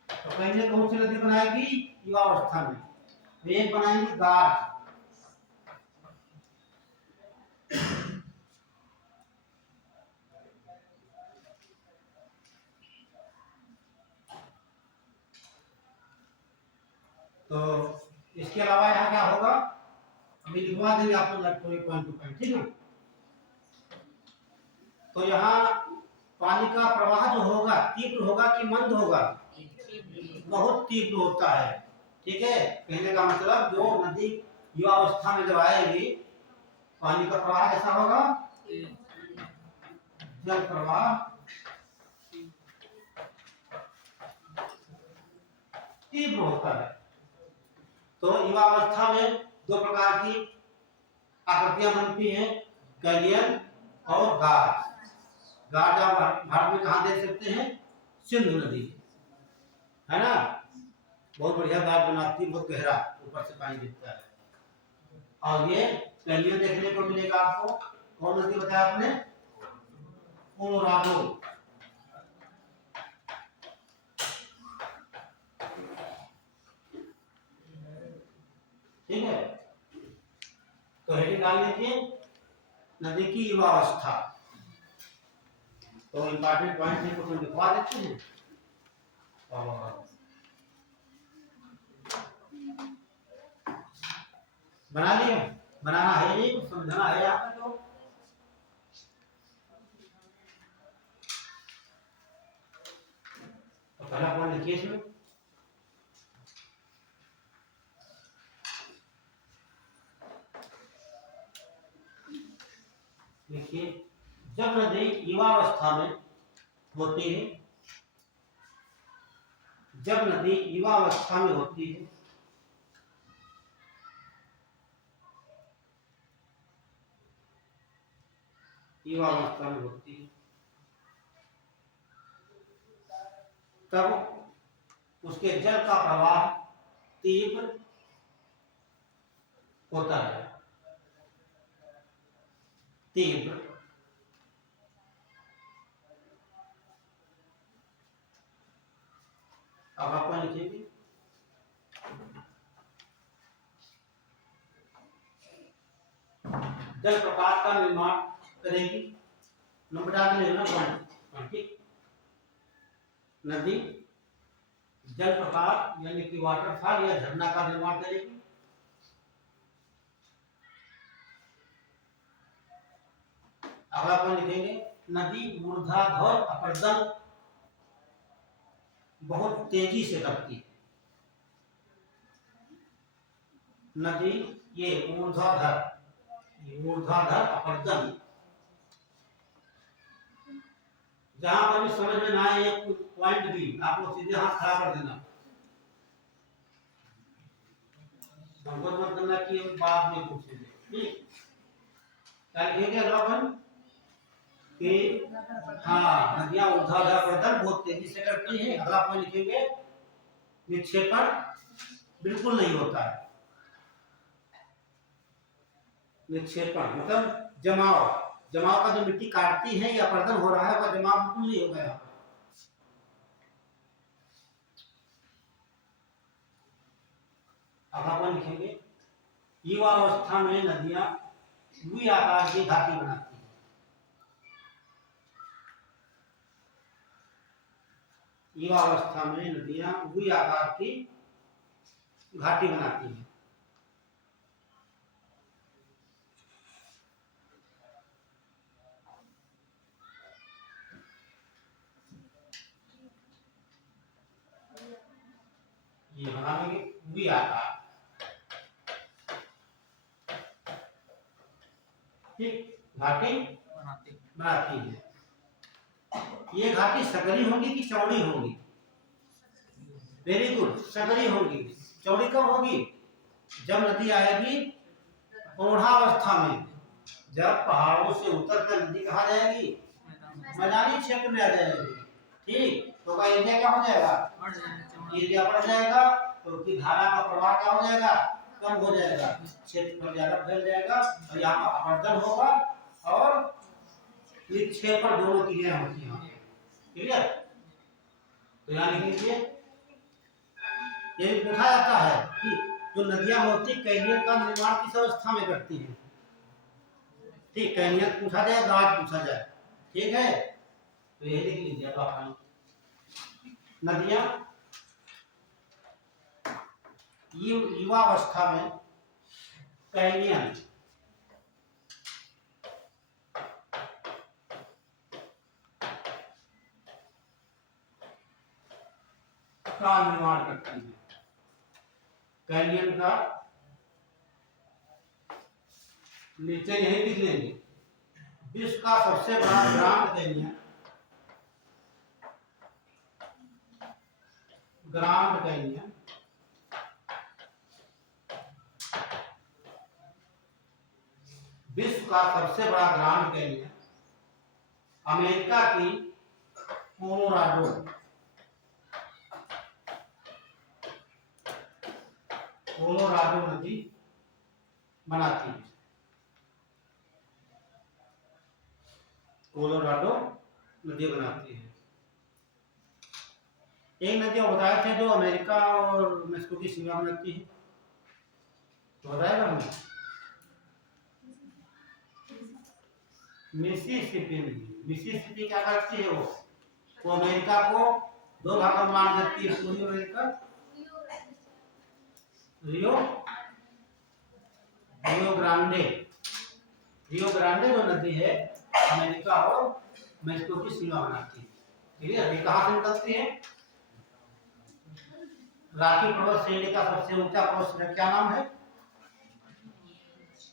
तो कैनियन कौन सी नदी बनाएगी, युवावस्था में, एक बनाएंगे गार्ज। तो इसके अलावा यहाँ क्या होगा, अभी लिखवा देंगे आपको पॉइंट टू पॉइंट, ठीक है। तो यहाँ पानी का प्रवाह जो होगा तीव्र होगा कि मंद होगा, बहुत तीव्र होता है, ठीक है। कहने का मतलब जो नदी युवावस्था में जब आएगी, पानी का प्रवाह कैसा होगा, जल प्रवाह तीव्र होता है। तो युवावस्था में दो प्रकार की आकृतियां बनती हैं, कैनियन और गार्ज। गार्ज आप भारत में कहाँ देख सकते हैं, सिंधु नदी, है ना, बहुत बढ़िया गार्ज बनाती है, बहुत गहरा ऊपर से पानी दिखता है। और ये कैनियन देखने को मिलेगा आपको, कौन नदी बताया आपने, कोलोराडो, ठीक है। तो हेडिंग डाल लीजिए, नदी की युवावस्था। तो इंपॉर्टेंट पॉइंट है, कुछ लिखवा देते हैं। बना लिया, बनाना है नहीं, समझना है आपको। तो पहला पॉइंट लिखिए इसमें, देखिए, जब नदी युवावस्था में होती है, जब नदी युवावस्था में होती है, युवावस्था में होती है, तब उसके जल का प्रवाह तीव्र होता है, तीव्र। अब आप लिखेंगे, जलप्रपात का निर्माण करेगी। नंबर डाल के लेना पॉइंट, ठीक। नदी जलप्रपात यानी कि वाटरफॉल या झरना का निर्माण करेगी। अगला पॉइंट लिखेंगे, नदी ऊर्ध्वाधर अपरदन बहुत तेजी से करती है। नदी ये ऊर्ध्वाधर अपरदन, जहां पर भी समझ में ना आए एक पॉइंट भी आप लोग सीधे हाथ खड़ा कर देना, संकोच मत करना कि हम बाद में पूछेंगे, ठीक। क्या लिखेंगे अगला पॉइंट कि हाँ, नदियां ऊर्ध्वाधर अपरदन बहुत तेजी से करती है। अगला पॉइंट लिखेंगे, निक्षेपण बिल्कुल नहीं होता है। निक्षेपण मतलब जमाव का जो मिट्टी काटती है या अपरदन हो रहा है वह जमाव बिल्कुल नहीं हो गया। अब अपन लिखेंगे, युवावस्था में नदियां वी आकार की घाटी बनाती है। युवावस्था में नदियां वी आकार की घाटी बनाती है। ये बनाएंगे वी आकार, ठीक, घाटी बनाती है। ये घाटी सकरी होगी कि चौड़ी होगी? वेरी गुड, सकरी होगी। चौड़ी कब होगी? जब नदी आएगी प्रौढ़ावस्था में, जब पहाड़ों से उतर कर नदी कहाँ जाएगी? मैदानी क्षेत्र में आ जाएगी, ठीक। तो का एरिया क्या हो जाएगा? एरिया बढ़ जाएगा, तो उसकी धारा का प्रवाह क्या हो जाएगा? कम हो जाएगा, क्षेत्रफल ज्यादा फैल जाएगा और यहाँ पर अपरदन होगा और निक्षेपण दोनों क्रियाएं होती हैं। क्लियर? तो यहाँ लिख लीजिए, ये पूछा जाता है कि जो नदियां होती कैनियन का निर्माण किस अवस्था में करती हैं? ठीक, कैनियन पूछा जाए, गाज पूछा जाए, ठीक है। तो ये लिख लीजिए आप, नदियां युवावस्था में कैनियन का निर्माण करती है। कैनियन का नीचे यही लिख लेंगे, विश्व का सबसे बड़ा ग्रांड कैनियन, ग्रांड कैनियन विश्व का सबसे बड़ा ग्रांड कैनियन अमेरिका की कोलोराडो नदी बनाती है। कोलोराडो नदी बनाती है। एक नदी और बताए थे जो अमेरिका और मेक्सिको की सीमा में लगती है, तो बताएगा हमें? मिसिसिपी क्या करती है? वो अमेरिका को दो भागों में बांट देती है, पूर्वी अमेरिका, रियो ग्रांडे जो नदी है अमेरिका और मेक्सिको की सीमा बनाती है। क्लियर? ये कहां से निकलती है? राखी पर्वत श्रेणी का सबसे ऊंचा पर्वत क्या नाम है?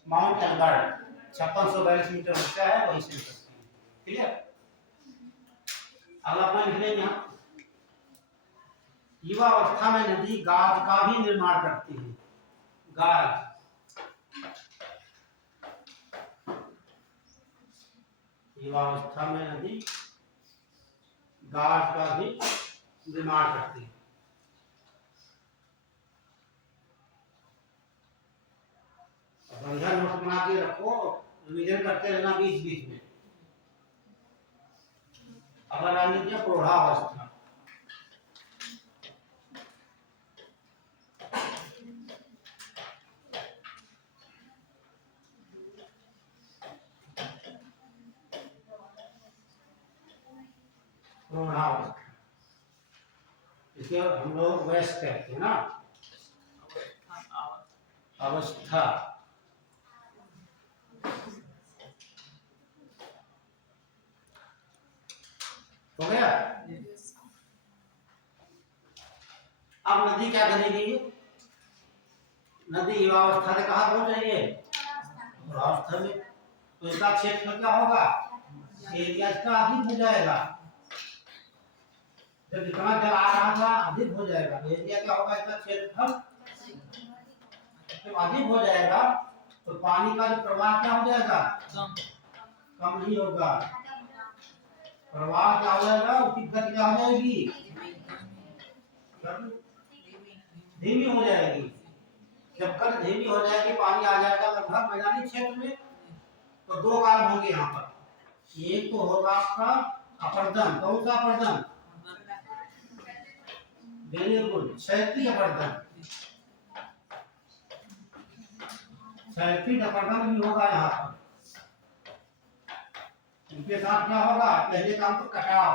माउंट एल्बर्ट, 5642 मीटर ऊंचा है, वही से निकलती है। ठीक है, अगला पॉइंट लिखेंगे यहाँ, युवा अवस्था में नदी गाज का भी निर्माण करती है। गाज, युवावस्था में नदी गाज का भी निर्माण करती है। बढ़िया नोट बना के रखो, रिवीजन करते रहना बीच बीच में। अब मान लीजिए प्रौढ़ावस्था, इसे हम लोग वयस कहते हैं ना, अवस्था। हो गया। अब नदी क्या करेगी? नदी युवावस्था से कहाँ पहुंच रही है? युवावस्था में। तो इसका क्षेत्रफल क्या होगा? एरिया इसका अधिक हो जाएगा। जब जितना जल आ रहा था अधिक हो जाएगा, एरिया क्या होगा? इसका क्षेत्रफल जब अधिक हो जाएगा तो पानी का जो प्रवाह क्या हो जाएगा? कम नहीं होगा। प्रवाह क्या हो जाएगा? उसकी गति क्या हो जाएगी? धीमी हो जाएगी। जब गति धीमी हो जाएगी, पानी आ जाएगा लगभग मैदानी क्षेत्र में, तो दो काम होंगे यहाँ पर। एक तो होगा आपका अपर्दन। कौन सा अपर्दन? बिल्कुल क्षैतिज अपर्दन। क्षैतिज अपर्दन भी होगा यहाँ पर। इनके साथ क्या होगा? पहले काम तो कटाव।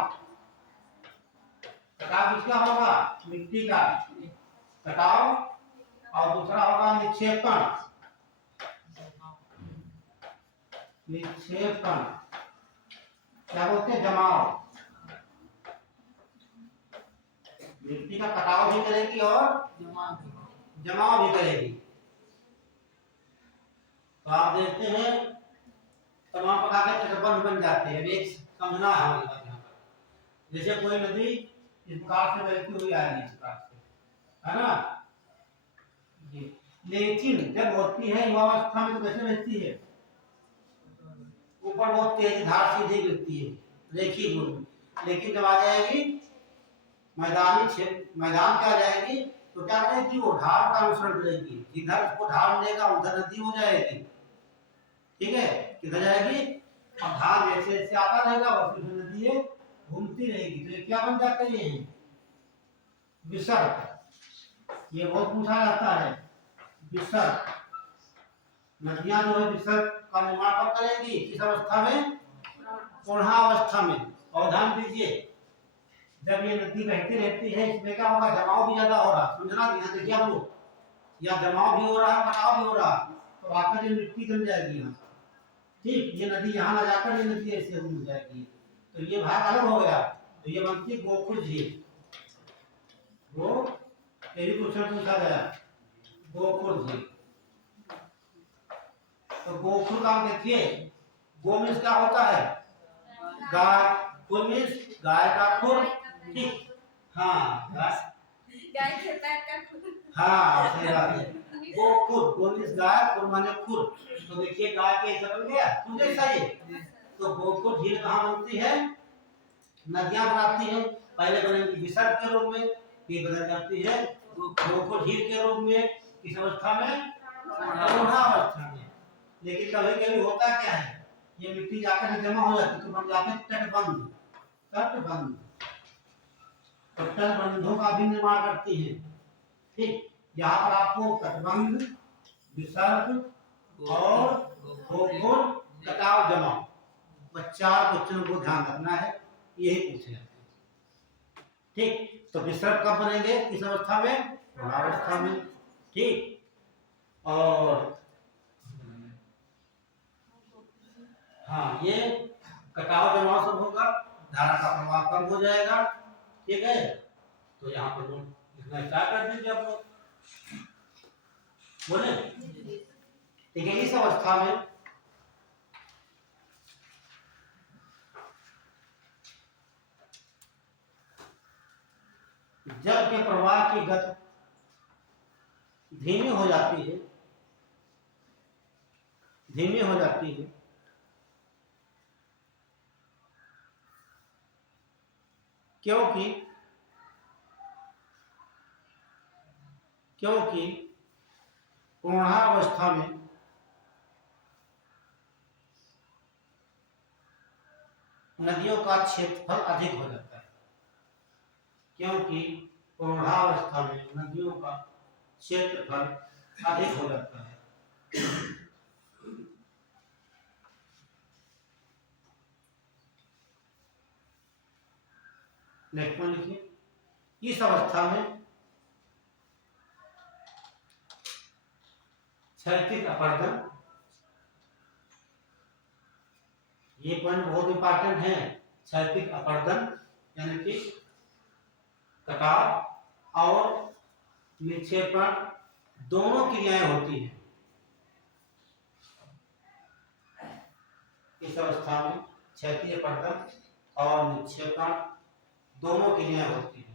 कटाव किसका होगा? मिट्टी का कटाव। और दूसरा होगा निक्षेपण। निक्षेपण क्या बोलते हैं? जमाव। मिट्टी का कटाव भी करेगी और जमाव भी करेगी। तो आप देखते हैं तमाम प्रकार के तटबंध बन जाते हैं। एक समझना है हमारे पास यहाँ पर। जैसे कोई नदी इस प्रकार से बहती हुई आ रही है, इस प्रकार से, है ना जी। लेकिन जब होती है युवावस्था में तो कैसे बहती है? ऊपर बहुत तेज धार सीधे गिरती है, रेखी रूप में। लेकिन जब आ जाएगी मैदानी क्षेत्र, मैदान पे आ जाएगी तो क्या करेगी? वो ढाल का अनुसरण करेगी। जिधर उसको ढाल मिलेगा उधर नदी हो जाएगी। ठीक है, किधर जाएगी? अब ढाल जैसे जैसे आता रहेगा वैसे नदी ये घूमती रहेगी। तो ये क्या बन जाते हैं? विसर्ग। ये बहुत पूछा जाता है, विसर्ग। नदियां जो है विसर्ग का निर्माण कब करेंगी? किस अवस्था में? पूर्णावस्था में। और ध्यान दीजिए, जब ये नदी बहती रहती है इसमें क्या होगा? जमाव भी ज्यादा हो रहा। समझना, ध्यान देखिए आप लोग, या जमाव भी हो रहा, कटाव भी हो रहा, तो आकर ये मिट्टी जम जाएगी यहाँ। ठीक, ये नदी यहाँ ना जाकर ये नदी ऐसे घूम जाएगी। तो ये भाग अलग हो गया। तो ये बनती है गोकुल झील। वो यही क्वेश्चन पूछा गया, गोकुल झील। तो गोकुल का देखिए, गो मीन्स क्या होता है? गाय। कुल मीन्स गाय का खुर। ठीक, हाँ गाय के पैर का खुर। हाँ सही बात है। गोकुल, गो मीन्स गाय, खुर माने खुर। तो देखिए गाय के ऐसा बन गया, तुम जैसा ये। तो गोकुल झील कहाँ बनती है? नदियां बनाती है। पहले बनेगी विसर्ग के रूप में, फिर बदल जाती है गोकुल झील के रूप में। किस अवस्था में? पूर्णावस्था में। लेकिन कभी कभी होता क्या है, ये मिट्टी जाकर जमा हो जाती तो बन जाते तटबंध। तटबंध, तो तटबंधों का भी निर्माण करती है। ठीक, यहाँ पर आपको तटबंध, विसर्ग और गोकुल, कटाव, जमाव, बस 4 क्वेश्चन को ध्यान रखना है, यही पूछे जाते हैं। ठीक, तो विसर्ग कब बनेंगे? किस अवस्था में? पूर्णावस्था में। ठीक, और हाँ ये कटाव जमाव सब होगा, धारा का प्रवाह कम हो जाएगा। ठीक है, तो यहाँ पर लिखना स्टार्ट कर दीजिए आप लोग। बोले ठीक है, इस अवस्था में जल के प्रवाह की गति धीमी हो जाती है, धीमी हो जाती है। क्योंकि पूर्णावस्था में नदियों का क्षेत्रफल अधिक हो जाता है। क्योंकि पूर्णावस्था में नदियों का क्षेत्रफल अधिक हो जाता है। नेक्स्ट वन लिखिए। इस अवस्था में क्षैतिज अपर्दन, ये पॉइंट बहुत इंपॉर्टेंट है। क्षैतिज अपर्दन यानी कि कटाव और निक्षेपण दोनों क्रियाएं होती हैं। इस अवस्था में क्षैतिज अपर्दन और निक्षेपण दोनों क्रियाएं होती हैं।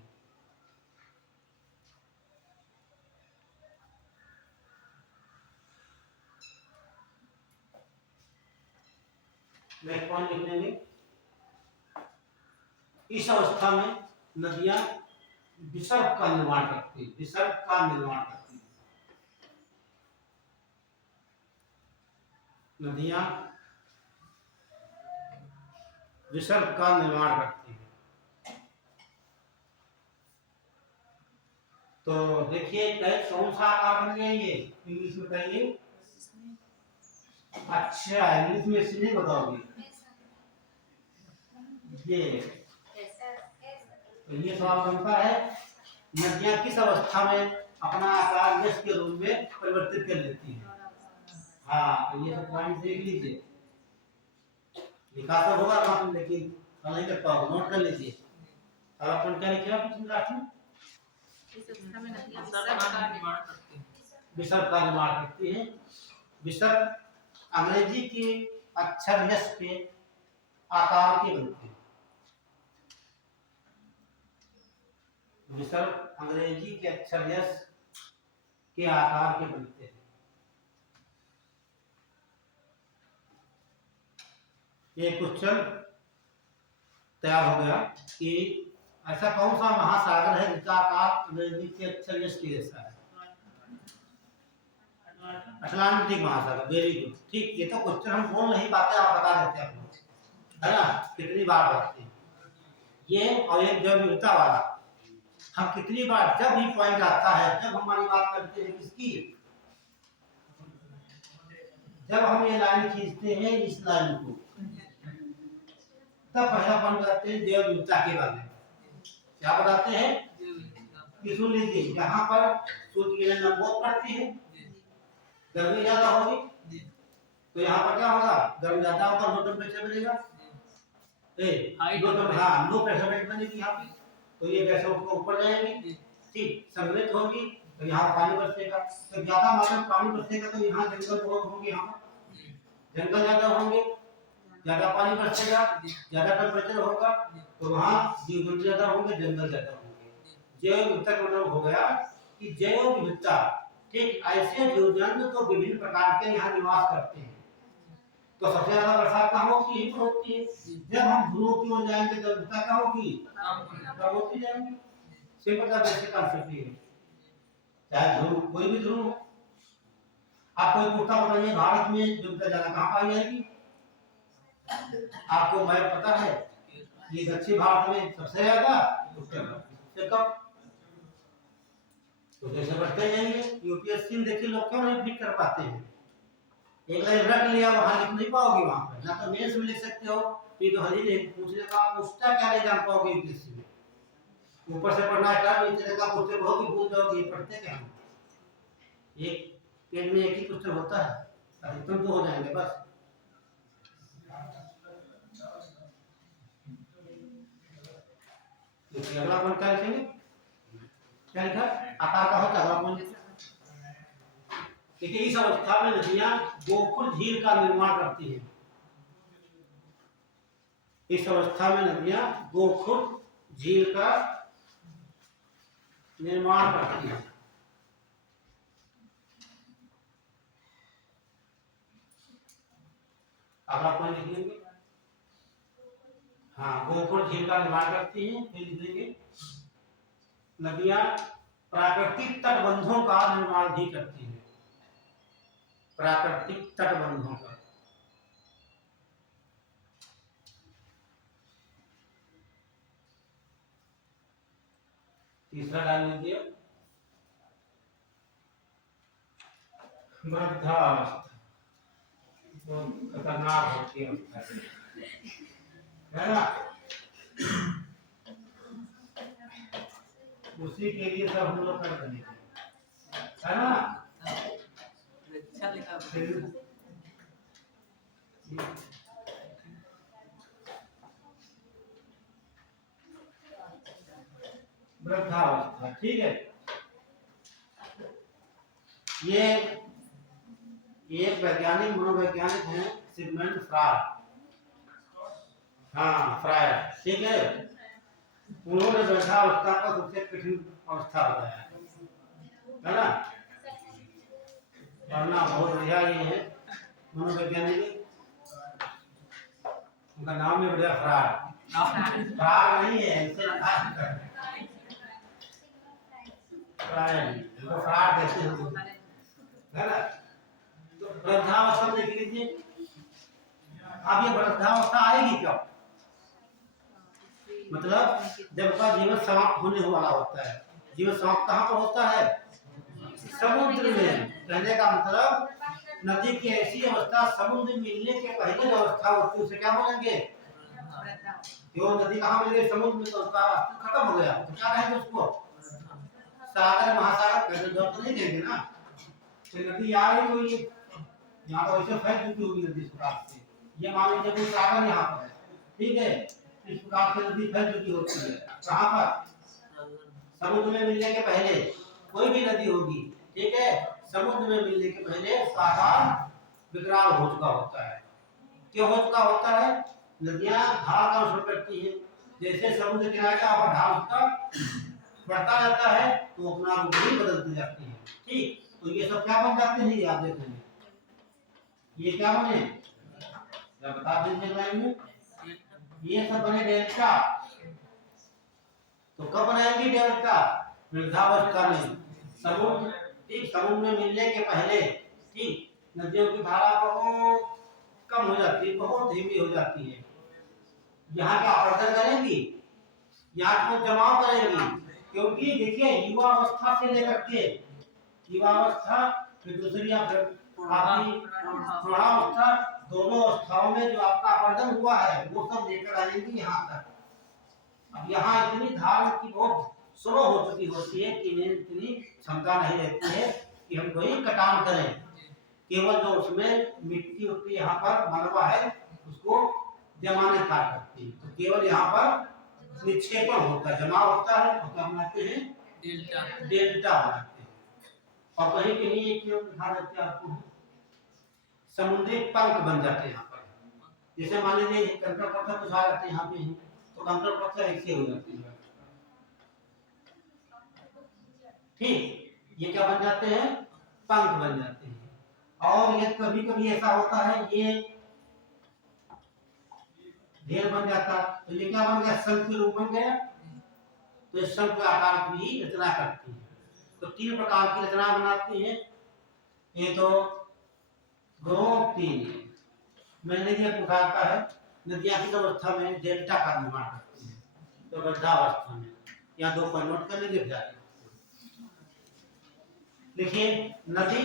नेक्स्ट पॉइंट लिख लेंगे। इस अवस्था में नदियां विसर्ग का निर्माण करती है, विसर्ग का निर्माण करती है। नदियां विसर्ग का निर्माण करती है। तो देखिए कौन सा आकार बन गया ये इंग्लिश में बताइए। अच्छा इंग्लिश में इसलिए नहीं बताओगे ये। तो ये सवाल बनता है नदियां किस अवस्था में अपना आकार यश के रूप में परिवर्तित कर लेती हैं। हाँ तो ये सब पॉइंट देख लीजिए, लिखा तो होगा वहां पे लेकिन नहीं कर पाओगे, नोट कर लीजिए। अब अपन क्या लिखे आप इसमें लास्ट में विसर्ग का निर्माण करती है। विसर्ग अंग्रेजी के अक्षर यश के आकार के बनते हैं। विसर्ग अंग्रेजी के अक्षर यश के आकार के बनते हैं। ये क्वेश्चन तैयार हो गया कि ऐसा कौन सा महासागर है जिसका आकार अंग्रेजी के अक्षर यश के जैसा है। अटलांटिक महासागर, वेरी गुड। ठीक, ये तो क्वेश्चन हम बोल नहीं पाते, आप बता देते हैं है ना, कितनी बार पढ़ते हैं ये। और एक जब विविधता वाला हम कितनी बार, जब भी पॉइंट आता है, जब हमारी बात करते हैं किसकी, जब हम ये लाइन खींचते हैं इस लाइन को, तब पहला पॉइंट बताते हैं जैव विविधता के बारे में। क्या बताते हैं कि सुन लीजिए, यहाँ पर सूर्य की किरण लंबवत पड़ती है, गर्मी ज्यादा होगी तो यहाँ पर क्या होगा, गर्मी ज्यादा होगा, लो टेम्परेचर मिलेगा, लो प्रेशर बेल्ट बनेगी यहाँ पे, तो ये गैसें ऊपर जाएंगी, ठीक, संग्रहित होगी तो यहाँ पानी बरसेगा। तो ज्यादा मात्रा में पानी बरसेगा तो यहाँ जंगल बहुत होंगे, यहाँ जंगल ज्यादा होंगे, ज्यादा पानी बरसेगा, ज्यादा टेम्परेचर होगा तो वहाँ जीव जंतु ज्यादा होंगे, जंगल ज्यादा होंगे। जैव विविधता का मतलब हो गया कि जैव विविधता, ठीक, ऐसे जीव जंतु तो विभिन्न प्रकार के यहाँ निवास करते हैं। तो सबसे ज्यादा बरसात कहाँ होती है, होती है जब हम ध्रुवों की ओर जाएंगे तो विविधता कहाँ होगी, कम होती जाएगी। सिंपल सा बेसिक कांसेप्ट है, चाहे ध्रुव कोई भी ध्रुव हो। आप कोई पुख्ता बताइए भारत में विविधता ज्यादा कहाँ पाई जाएगी, आपको मैं पता है ये दक्षिण भारत में सबसे ज्यादा, उत्तर भारत से कम। तो जैसे बढ़ते जाएंगे, यूपीएससी में देखिए लोग क्यों नहीं फिट कर पाते हैं, एक लाइन रख लिया वहां लिख नहीं पाओगे, वहां पर ना तो मेंस में लिख सकते हो, तो हरी नहीं पूछने का पूछता क्या नहीं जान पाओगे यूपीएससी में। ऊपर से पढ़ना स्टार्ट नहीं करेगा, पूछते बहुत ही भूल जाओगे पढ़ते क्या हम। एक पेज में एक ही क्वेश्चन होता है, अधिकतम तो हो जाएंगे बस। अगला पॉइंट क्या लिखेंगे, क्या लिखा आकार का होता है अगला पॉइंट। देखिए इस अवस्था में नदियां गोकुल झील का निर्माण करती हैं। इस अवस्था में नदियां गोकुल झील का निर्माण करती हैं। अगला पॉइंट लिख लेंगे, हाँ गोकुल झील का निर्माण करती हैं। फिर लिख लेंगे नदियां प्राकृतिक तटबंधों का निर्माण भी करती हैं, प्राकृतिक तटबंधों का। तीसरा डाल लीजिए वृद्धावस्था, खतरनाक होती है ना। उसी के लिए सब हम लोग कर रहे हैं, है ना। अच्छा लिखा वृद्धावस्था, ठीक है। ये एक वैज्ञानिक मनोवैज्ञानिक हैं सिगमंड फ्रॉइड, हाँ फ्रॉइड, ठीक है। उन्होंने वृद्धावस्था को सबसे कठिन अवस्था बताया है ना। पढ़ना बहुत बढ़िया ये है मनोवैज्ञानिक, उनका नाम भी बढ़िया फ्रॉइड, फ्रॉइड नहीं है इसे फ्रॉइड, इनको फ्रॉइड कहते हैं, है ना। तो वृद्धावस्था देख लीजिए, अब ये वृद्धावस्था आएगी कब, मतलब जब का जीवन समाप्त होने वाला होता है। जीवन समाप्त कहाँ पर होता है, समुद्र में। कहने का मतलब नदी की ऐसी अवस्था, समुद्र मिलने के पहले जो अवस्था होती है उसे क्या बोलेंगे, जो नदी कहाँ मिल गई, समुद्र में, तो उसका खत्म हो गया तो क्या कहेंगे उसको, सागर महासागर कहते, जो तो नहीं कहेंगे ना। तो नदी आ रही हुई है, यहाँ पर ऐसे फैल चुकी होगी नदी इस प्रकार से, ये मान लीजिए कोई सागर यहाँ पर है, ठीक है, इस प्रकार से नदी फैल चुकी होती है। कहाँ पर, समुद्र में मिलने के पहले कोई भी नदी होगी, ठीक है, समुद्र में मिलने के पहले सागर विकराल हो चुका होता है। क्यों हो चुका होता है, नदियां ढाल का अनुसरण करती है, जैसे समुद्र किनारे का ढाल उसका बढ़ता जाता है तो अपना रूप भी बदलती जाती है, ठीक। तो ये सब क्या बन जाते हैं, ये आप देख लेंगे, ये क्या बने, क्या बता दीजिए लाइन में, ये सब बने डेल्टा। तो कब बनाएंगे डेल्टा, वृद्धावस्था में, समुद्र, ठीक, समुद्र में मिलने के पहले, ठीक, नदियों की धारा बहुत कम हो जाती है, बहुत धीमी हो जाती है, यहाँ का आवर्धन करेंगी, यहाँ को जमाव करेंगी, क्योंकि देखिए युवा अवस्था से लेकर के युवा अवस्था, फिर दूसरी आपकी प्रौढ़ावस्था, दोनों अवस्थाओं में जो आपका आवर्धन हुआ है वो सब लेकर आएंगी यहाँ तक। अब यहाँ इतनी धार की बहुत स्लो हो चुकी होती है कि इतनी क्षमता नहीं रहती है कि हम कोई कटान करें, केवल जो उसमें मिट्टी उट्टी यहाँ पर मलबा है उसको जमाने का करती है, तो केवल यहाँ पर निक्षेपण होता है, जमा होता है, तो क्या बनाते हैं, डेल्टा, डेल्टा बनाते हैं। और कहीं कहीं एक दिखा देते हैं आपको, समुद्री पंख बन जाते हैं यहाँ पर, जैसे मान लीजिए कंकड़ पत्थर कुछ आ जाते हैं यहाँ पे, तो कंकड़ पत्थर ऐसे हो जाते हैं, ठीक, ये क्या बन जाते हैं, पंख बन जाते हैं। और ये कभी कभी ऐसा होता है ये ढेर बन जाता, तो ये क्या बन गया, शंख के रूप बन गया, तो इस शंख के आकार की रचना करती है। तो तीन प्रकार की रचना बनाती है, ये तो दो तीन, मैंने ये पुकारता है नदियां की अवस्था में डेल्टा का निर्माण करती है, तो वृद्धावस्था में, यहाँ दो पर नोट कर लीजिए जाए। देखिए नदी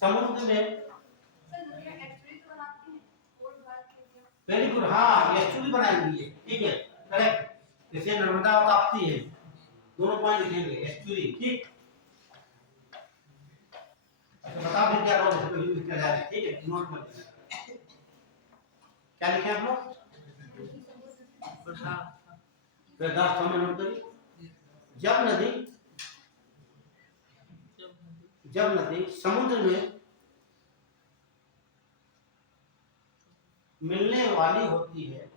समुद्र में, वेरी गुड, हाँ एस्चुरी बनाएंगे, ठीक है, करेक्ट, जैसे नर्मदा और ताप्ती है, दोनों पॉइंट लिखेंगे एस्चुरी, ठीक। अच्छा बता दें क्या रोल इसको यूज किया जाए, ठीक है, नोट मत कीजिए, क्या लिखे आप लोग, वृद्धावस्था में नोट करिए। जब नदी समुद्र में मिलने वाली होती है,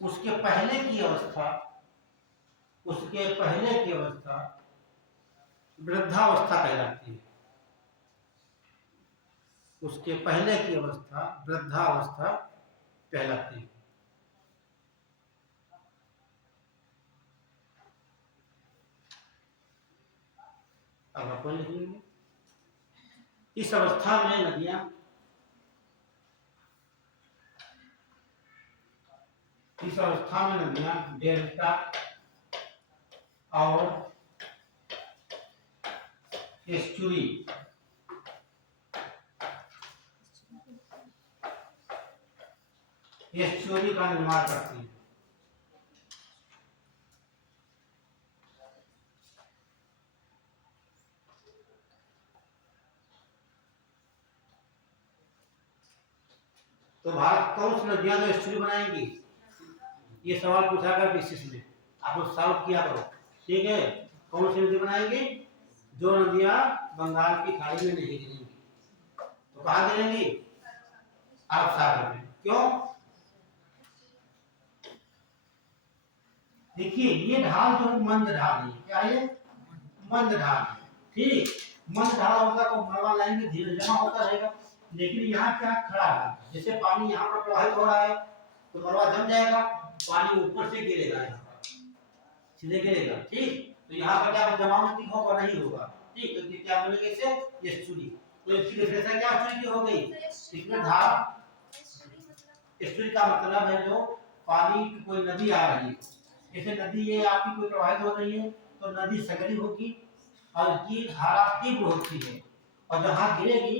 उसके पहले की अवस्था वृद्धावस्था कहलाती है, उसके पहले की अवस्था वृद्धावस्था कहलाती है। अब अपन लिखेंगे, इस अवस्था में नदियां डेल्टा और एस्चुरी एस्चुरी का निर्माण करती है। तो भारत कौन सी नदियां जो एस्चुरी बनाएंगी, ये सवाल पूछा गया पीसीएस में, आप लोग सॉल्व किया करो। ठीक है, कौन सी नदी बनाएंगे? जो नदियां बंगाल की खाड़ी में नहीं गिरेंगी। तो कहाँ गिरेंगी? अरब सागर में। क्यों? देखिए ये ढाल जो है मंद ढाल है। क्या है? मंद ढाल है। ठीक, मंद ढाल होगा तो मलबा लाइन में धीरे जमा होता रहेगा। लेकिन यहाँ क्या खड़ा है, जैसे पानी यहाँ पर प्रवाहित हो रहा है तो मलबा जम जाएगा, पानी ऊपर से गिरेगा, यहाँ पर सीधे गिरेगा। ठीक, तो यहाँ पर क्या जमाव नहीं होगा, नहीं होगा। ठीक, तो क्या बोलेंगे इसे? एस्चुरी। तो इसकी डेफिनेशन क्या एस्चुरी की हो गई? इसमें धार, एस्चुरी का मतलब है जो पानी की कोई नदी आ रही है, जैसे नदी ये आपकी कोई प्रवाहित हो रही है तो नदी सकरी होगी और की धारा तीव्र होती है, और जहाँ गिरेगी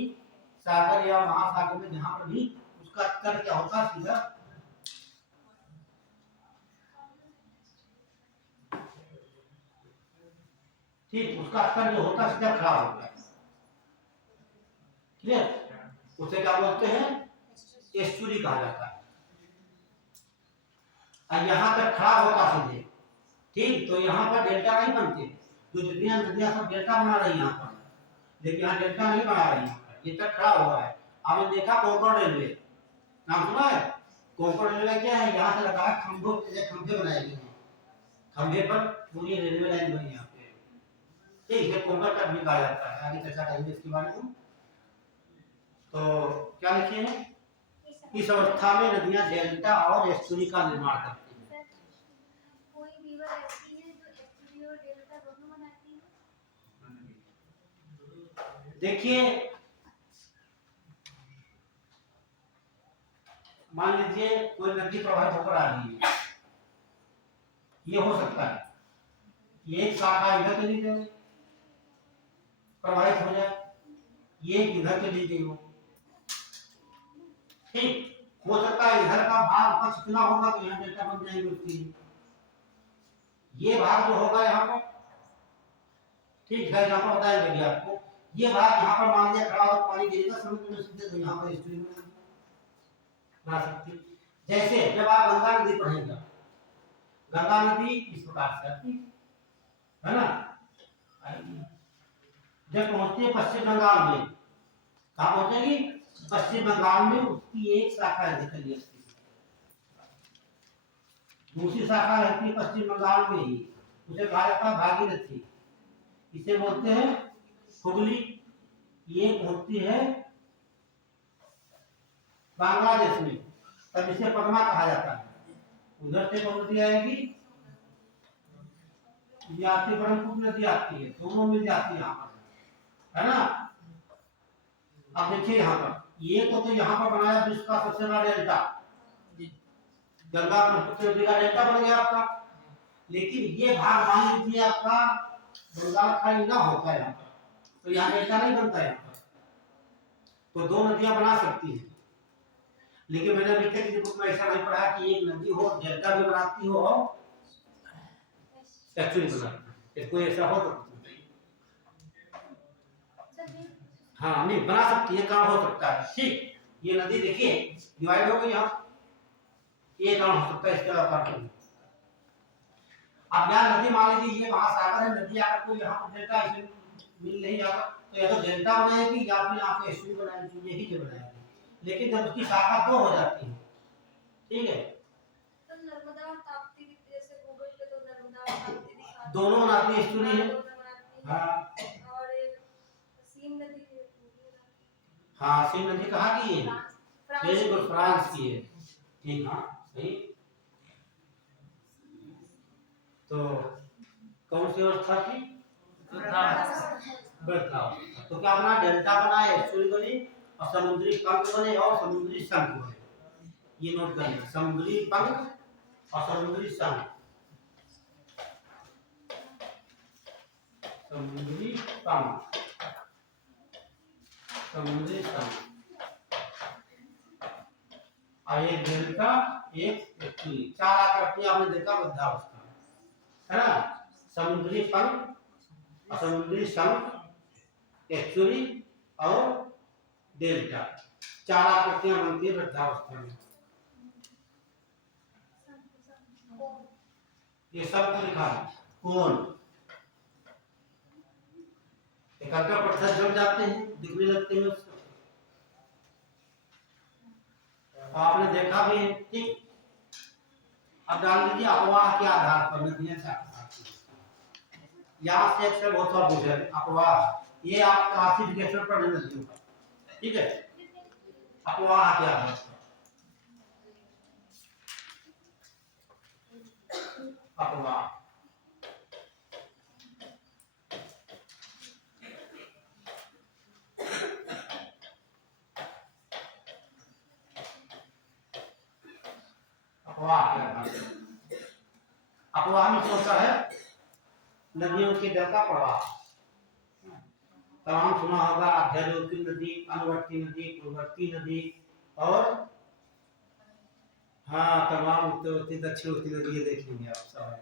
सागर या महासागर में जहाँ पर भी, उसका तट क्या होता है? सीधा ठीक, उसका तट जो होता है सीधा खड़ा होता है। क्लियर? उसे क्या बोलते हैं? एस्चुरी कहा जाता है। और यहाँ तक खड़ा होता सीधे। ठीक, तो यहाँ पर डेल्टा नहीं बनते, जो जितनी नदियां सब डेल्टा बना रही है यहाँ पर, लेकिन यहाँ डेल्टा नहीं बना रही है, ये तक खड़ा हुआ है। आपने देखा कोंकण रेलवे, नाम सुना है? कोंकण रेलवे क्या है? यहाँ से लगा खंभों के खंभे बनाए गए हैं, खंभे पर पूरी रेलवे लाइन बनी है यहाँ पे। ठीक है, कोंकण तक भी कहा जाता है, आगे चर्चा करेंगे इसके बारे में। तो क्या लिखे हैं? इस अवस्था में नदियां डेल्टा और एस्चुरी का निर्माण करती हैं। कोई रिवर ऐसी है जो एस्चुरी और डेल्टा दोनों बनाती है? देखिए मान लीजिए कोई नदी प्रवाहित होकर आ रही है, ये हो सकता है ये एक शाखा इधर चली जाए प्रवाहित हो जाए, ये इधर चली गई हो। ठीक, हो सकता है इधर का भाग पक्ष इतना होगा तो यहाँ डेल्टा बन जाएगी उसकी, ये भाग जो होगा यहाँ पर। ठीक है, यहाँ पर बताएंगे भी आपको, ये भाग यहाँ पर मान लिया खड़ा हो, पानी गिरेगा समुद्र में सीधे, तो यहाँ पर एस्चुरी बना सकती है। जैसे जब आप गंगा नदी पढ़ेंगे, गंगा नदी इस प्रकार से आती है ना, जब पहुंचती है पश्चिम बंगाल में, कहाँ पहुंचेगी? पश्चिम बंगाल में, उसकी एक शाखा है दिखली, दूसरी शाखा रहती है पश्चिम बंगाल में ही, उसे कहा जाता है भागीरथी, इसे बोलते हैं हुगली। ये पहुंचती है बांग्लादेश में, तब इसे पद्मा कहा जाता है। उधर से पहुंचती आएगी, ये आती ब्रह्मपुत्र नदी आती है, दोनों मिल जाती है यहाँ पर, है ना। अब देखिए यहाँ पर ये तो यहाँ पर बनाया विश्व का सबसे बड़ा डेल्टा, गंगा ब्रह्मपुत्र नदी का डेल्टा बन गया आपका। लेकिन ये भाग मान लीजिए आपका बंगाल खाड़ी ना होता है यहाँ पर, तो यहाँ डेल्टा नहीं बनता है यहाँ पर, तो दो नदियां बना सकती हैं। लेकिन मैंने अभी तक बुक में ऐसा नहीं पढ़ा कि एक नदी हो डेल्टा भी बनाती हो और एस्चुरी बनाती है, कोई ऐसा हो तो हाँ नहीं बना सकती है, काम हो सकता है। ठीक, ये नदी देखिए डिवाइड हो गई, यहाँ ये काम हो सकता है, इसके अलावा अब यहाँ नदी मान लीजिए ये महासागर है, नदी आकर कोई यहाँ पर डेल्टा ऐसे मिल नहीं जाता, तो या तो डेल्टा बनाएगी या फिर यहाँ पे एस्चुरी बनाएगी, यही जो बनाएगी। लेकिन जब उसकी शाखा दो हो जाती है, ठीक है, तो नर्मदा और ताप्ती भी, जैसे गूगल पे तो नर्मदा और ताप्ती दिखा है, दोनों बनाती है एस्चुरी है। हाँ, और एक सीन नदी है, हाँ सीन नदी कहाँ की है? फ्रांस की है। ठीक, हाँ सही। तो कौन सी अवस्था थी? बर्ताव। तो क्या बना? डेल्टा बना, एस्चुरी बनी और समुद्री पंख बने और समुद्री शंख बने। ये नोट कर लें, समुद्री पंख और समुद्री शंख, समुद्री पंख, समुद्री शंख। और एक डेल्टा, एक एक्चुअली, 4 आकृति आपने देखा मध्यावस्था, है ना। समुद्री पंख, असमुद्री शंख, एक्चुअली और डेल्टा, 4 आकृतियां बनती है मध्यावस्था में। ये सब लिखा है। कोण, एकाग्र पत्थर जम जाते हैं, दिखने लगते हैं उसको, आपने देखा भी है, ठीक। अब डाल दीजिए अपवाह के आधार पर नदियां यहाँ से अक्सर बहुत सारा पूछा है अपवाह, ये आप क्लासिफिकेशन पढ़ लेना नदियों का, ठीक है। अपवाह के आधार पर, अपवाह, अपवाह के आधार पर। अपवाह में सोचा है नदियों के जल का प्रवाह, तमाम सुना होगा, अध्यारोपी नदी, अनुवर्ती नदी, पूर्ववर्ती नदी, और हाँ तमाम उत्तरवर्ती दक्षिणवर्ती नदी ये देखेंगे आप सब,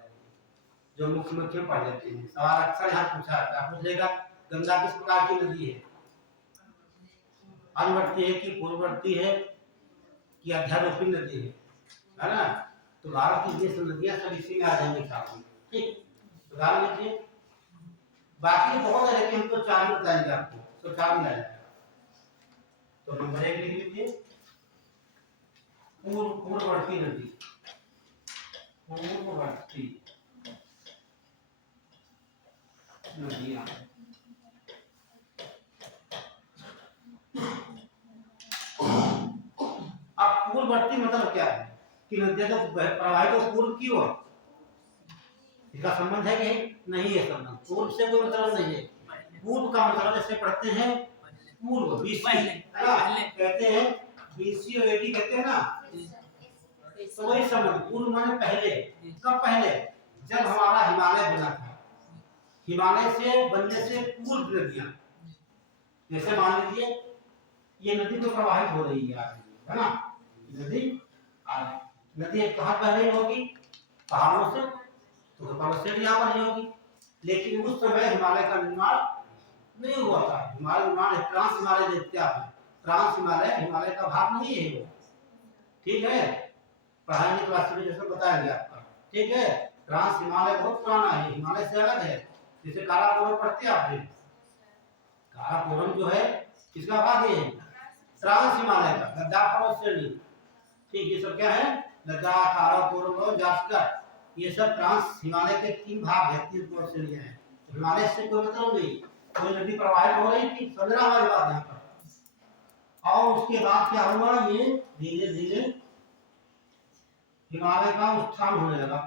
जो मुख्य मुख्य पढ़ लेते हैं। सवाल अक्सर यहाँ पूछा जाता है, पूछेगा गंगा किस प्रकार की नदी है, अनुवर्ती है कि पूर्ववर्ती है कि अध्यारोपी नदी है ना। तो भारत की जिस नदियां सब इसी में आ जाएंगी सामने, ठीक। उदाहरण लीजिए, बाकी बहुत है लेकिन हम तो 4 ही बताएंगे आपको, तो 4 मिला जाएगा। तो नंबर 1 लिख लीजिए, पूर्ववर्ती नदी, पूर्ववर्ती नदियां, अब पूर्ववर्ती मतलब क्या है कि नदियां तो प्रवाहित तो पूर्व की ओर, इसका संबंध है कि नहीं है संबंध, पूर्व से कोई मतलब नहीं है। पूर्व का मतलब जैसे पढ़ते हैं पूर्व, बीसी कहते हैं, बीसी और एडी कहते हैं ना, तो वही संबंध, पूर्व माने पहले। कब पहले, जब हमारा हिमालय बना था, हिमालय से बनने से पूर्व नदियां, जैसे मान लीजिए ये नदी तो प्रवाहित हो रही है ना, नदी नदी कहाँ बह रही होगी, पहाड़ों से, तो पर्वत से यहाँ पर होगी। लेकिन उस समय हिमालय का निर्माण नहीं हुआ था, हिमालय निर्माण ट्रांस हिमालय देखते हैं, ट्रांस हिमालय हिमालय का भाग नहीं है वो, ठीक है। पढ़ाई में क्लासिफिकेशन बताया गया आपका, ठीक है। ट्रांस हिमालय बहुत पुराना है, हिमालय से अलग है। जैसे काराकोरम पढ़ते हैं आपने, काराकोरम जो है किसका भाग है, ट्रांस हिमालय का, लद्दाख पर्वत श्रेणी, ठीक। ये सब क्या है, लद्दाख, काराकोरम और जास्कर, ये सब ट्रांस हिमालय के 3 भाग हैं, 3 पर्वत श्रेणियां हैं। हिमालय से कोई मतलब नहीं, कोई नदी प्रवाहित हो रही थी, समझना हमारी बात यहाँ पर। और उसके बाद क्या हुआ, ये धीरे धीरे हिमालय का उत्थान होने लगा,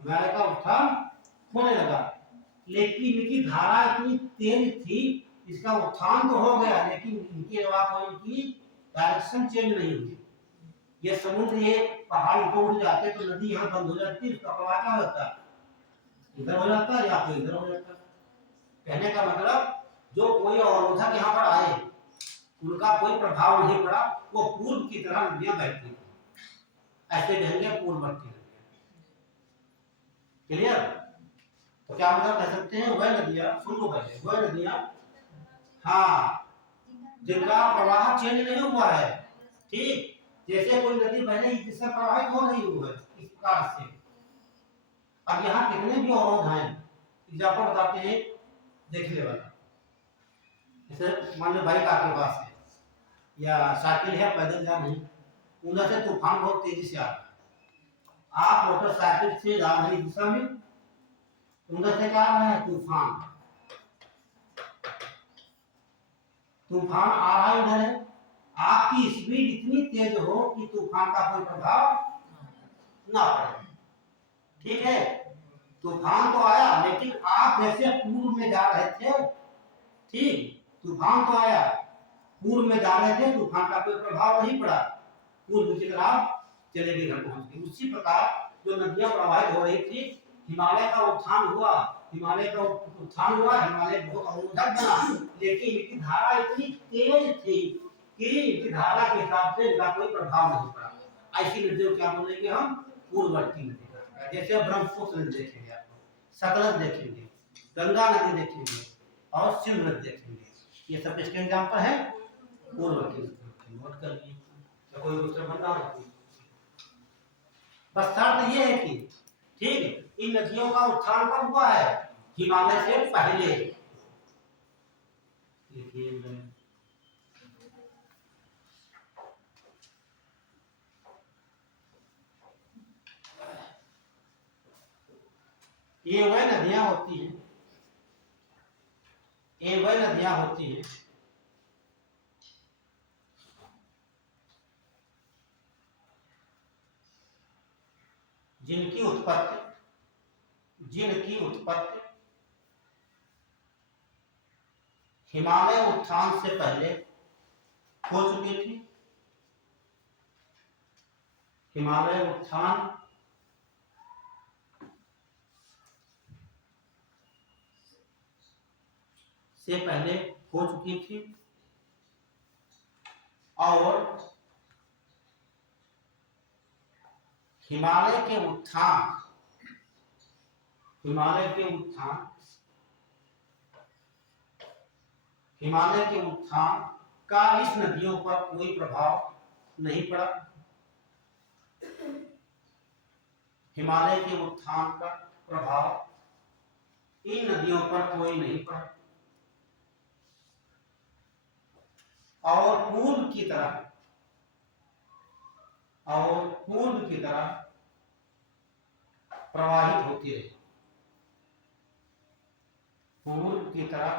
हिमालय का उत्थान होने लगा, लेकिन इनकी धारा इतनी तेज थी, इसका उत्थान तो हो गया लेकिन इनके इनकी डायरेक्शन चेंज नहीं हुई। ये समुद्र, ये पहाड़ ऊपर उठ जाते तो नदी यहाँ बंद हो जाती, उसका प्रवाह क्या होता है, इधर हो जाता है या फिर इधर हो जाता है। कहने का मतलब जो कोई अवरोधक यहाँ पर आए उनका कोई प्रभाव नहीं पड़ा, वो पूर्व की तरह नदियां बहती, ऐसे कहेंगे पूर्ववर्ती नदियां, क्लियर। तो क्या मतलब कह सकते हैं, वह नदियां, सुन लो पहले, वह नदियां हाँ जिनका प्रवाह चेंज नहीं हुआ है, ठीक। जैसे कोई नदी बह रही जिससे प्रवाहित हो रही है इस प्रकार से। अब यहाँ कितने भी अवरोध हैं, एग्जाम्पल बताते हैं देखने वाला। जैसे मान लो बाइक आपके पास है या साइकिल है, पैदल जा रही, उधर से तूफान बहुत तेजी से आ रहा है, आप मोटरसाइकिल से जा रही दिशा में, उधर से क्या आ रहा है, तूफान, तूफान आ रहा है उधर है, आपकी स्पीड इतनी तेज हो कि तूफान का कोई प्रभाव ना पड़े, ठीक है। तूफान तो आया लेकिन आप जैसे पूर्व में जा रहे थे, ठीक, तूफान तो आया, पूर्व में जा रहे थे, तूफान का कोई प्रभाव नहीं पड़ा, पूर्व की तरफ चले गए, घर पहुंच गए। उसी प्रकार जो नदियां प्रवाहित हो रही थी, हिमालय का उत्थान हुआ, हिमालय का उत्थान हुआ, हिमालय बहुत अवरोधक बना, लेकिन इसकी धारा इतनी तेज थी कि धारा के हिसाब से इनका कोई प्रभाव नहीं पड़ा। ऐसी नदियों को क्या बोलेंगे हम? पूर्ववर्ती नदी। जैसे ब्रह्मपुत्र नदी देखेंगे, आपको सतलज देखेंगे, गंगा नदी देखेंगे और सिंधु नदी देखेंगे, ये सब किसके एग्जाम्पल है? पूर्ववर्ती नदी। नोट कर लीजिए, तो कोई दूसरा बता नहीं। बस शर्त ये है कि ठीक है, इन नदियों का उत्थान कब हुआ है? हिमालय से पहले। ये वह नदियां होती हैं, ये वह नदियां होती हैं जिनकी उत्पत्ति हिमालय उत्थान से पहले हो चुकी थी। हिमालय उत्थान से पहले हो चुकी थी और हिमालय के उत्थान का इस नदियों पर कोई प्रभाव नहीं पड़ा। हिमालय के उत्थान का प्रभाव इन नदियों पर कोई नहीं पड़ा और पूर्व की तरह प्रवाहित होती रही। पूर्व की तरह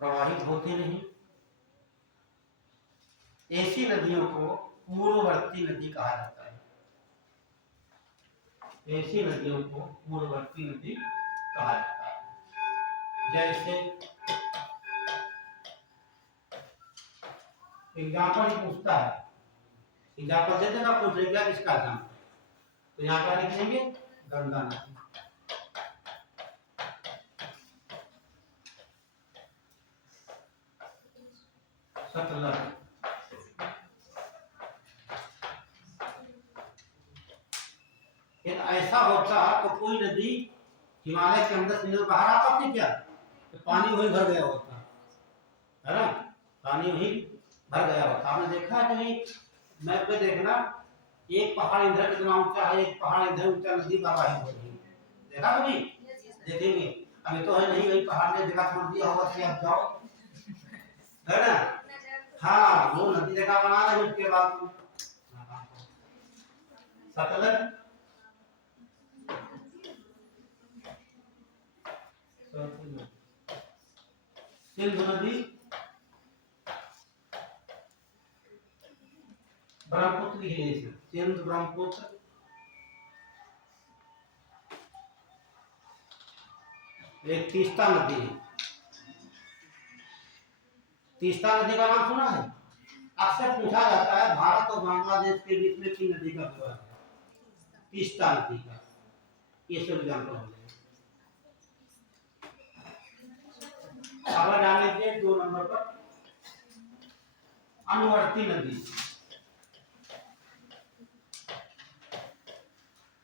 प्रवाहित होती रही। ऐसी नदियों को पूर्ववर्ती नदी कहा जाता है। ऐसी नदियों को पूर्ववर्ती नदी कहा जाता है। जैसे एग्जाम्पल पूछता है, एग्जाम्पल दे देगा, पूछ लेगा किसका एग्जाम्पल, तो यहाँ क्या लिखेंगे? गंगा नदी। सतलज। ऐसा होता तो कोई नदी हिमालय के अंदर से बाहर आ पाती क्या? तो पानी वही भर गया होता है ना, पानी वही भर गया होता। आपने देखा है कहीं मैप पे देखना, एक पहाड़ इधर कितना ऊंचा है, एक पहाड़ इधर ऊंचा, नदी प्रवाहित हो रही है। देखा कभी? देखेंगे। अभी तो है नहीं, वही पहाड़ ने देखा छोड़ दिया होगा कि आप जाओ, है ना? हाँ, वो नदी जगह बना रहे उसके बाद सतलज, सिंधु नदी, ब्रह्मपुत्र की है, सिंधु ब्रह्मपुत्र, एक तीस्ता नदी है। तीस्ता नदी का नाम सुना है? अक्सर पूछा जाता है भारत और बांग्लादेश के बीच में किन नदी का विवाह है? तीस्ता नदी का। ये सब एग्जाम्पल हो गए। अगला डाल लीजिए 2 नंबर पर, अनुवर्ती नदी।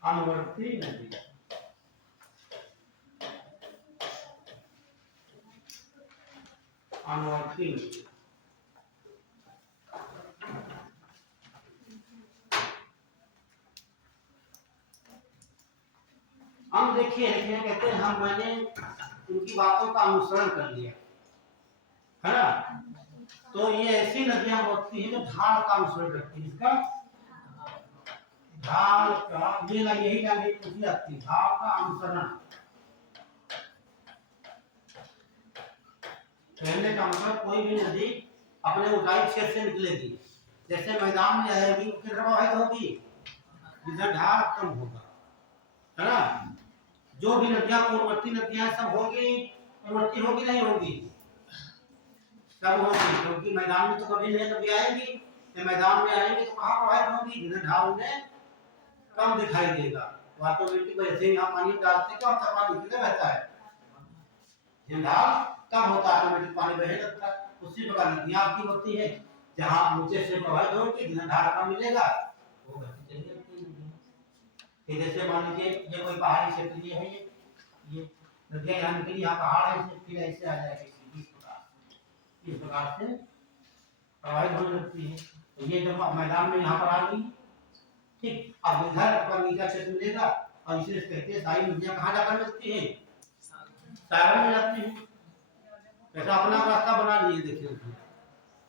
अनुवर्ती नदी, अनुवर्ती नदी। हम देखिए कहते हैं हम मैंने उनकी बातों का अनुसरण कर लिया, है ना? तो ये ऐसी नदियां होती हैं जो ढाल का अनुसरण करती है। इसका ढाल का, ये ना यही जाने पूछी जाती है, ढाल का अनुसरण। कहने का मतलब कोई भी नदी अपने ऊंचाई क्षेत्र से निकलेगी, जैसे मैदान में आएगी किधर प्रवाहित होगी? जिधर ढाल कम होगा, है ना? जो भी नदियां पूर्ववर्ती नदियां सब होगी, पूर्ववर्ती होगी नहीं होगी? सब होगी, क्योंकि मैदान में तो कभी नहीं नदी आएगी। तो मैदान में आएंगे तो कहाँ प्रवाहित होगी? जिधर ढाल में कम दिखाई देगा। तो ऑटोमेटिक वैसे यहाँ पानी डालते क्या होता है? पानी किधर बहता है? जिधर ढाल कम होता है ऑटोमेटिक पानी बहने लगता है। उसी प्रकार नदियां आपकी होती है, जहाँ ऊंचे से प्रवाहित होगी जिन्हें ढाल का मिलेगा वो बहती चली जाती है नदियां। फिर जैसे मान लीजिए ये कोई पहाड़ी क्षेत्र ये है, ये नदियां यहाँ निकली, यहाँ पहाड़ है, फिर ऐसे आ जाएगी इस प्रकार से प्रवाहित होने लगती है। तो ये जब मैदान में यहाँ पर आ गई, ठीक, अब इधर पर नीचा क्षेत्र मिलेगा और इसे कहते हैं सारी नदियां कहाँ जाकर मिलती हैं, सागर में जाती हैं। ऐसा अपना रास्ता बना लिए, देखिए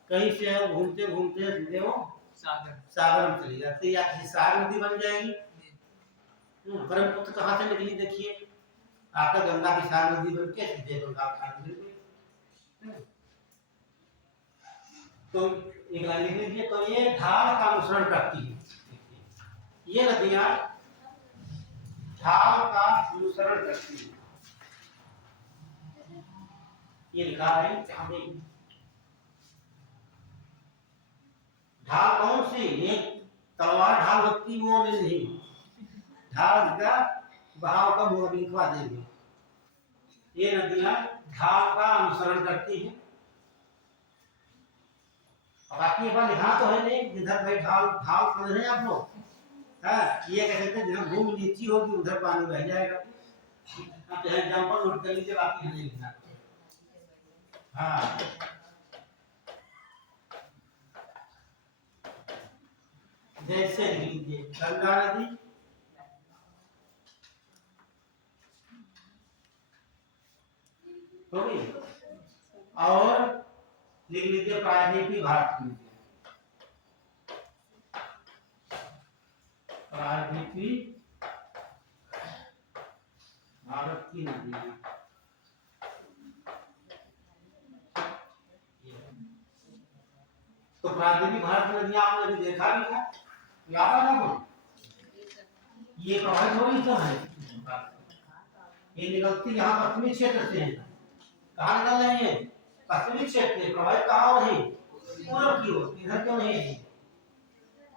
कहीं से घूमते घूमते सीधे वो सागर में चली जाती है, या किसी सागर नदी बन जाएगी। ब्रह्मपुत्र कहाँ से निकली, देखिए आकर गंगा की सागर नदी बन के सीधे गंगा घाट में मिल गई। तो एक लाइन लिख लीजिए, तो ये ढाल का अनुसरण करती है, ये नदियां ढाल का अनुसरण करती है। ये लिखा है यहाँ पे, ढाल कौन सी, एक तलवार ढाल होती वो नहीं, ढाल का बहाव का मोड़ लिखवा देंगे। ये नदियां ढाल का अनुसरण करती हैं। बाकी एक बार लिखा तो है नहीं, जिधर भाई ढाल ढाल समझ रहे हैं आप लोग, ये कह सकते हैं जहाँ भूमि नीची होगी उधर पानी बह जाएगा। आप एग्जांपल नोट कर लीजिए, बाकी नहीं लिखना। हाँ, जैसे लिख लीजिए गंगा नदी, हो गई, और लिख लीजिए प्रायद्वीपीय भारत की, प्रायद्वीपीय भारत की नदियां। तो प्रायद्वीपीय भारत की नदियां आपने अभी देखा भी था, याद है ना, ये प्रभावित हो रही तो है, ये निकलती यहाँ पश्चिमी क्षेत्र से है। कहाँ निकल रही है, पश्चिमी क्षेत्र से। प्रभावित कहाँ हो रही, पूर्व की ओर, इधर क्यों नहीं है।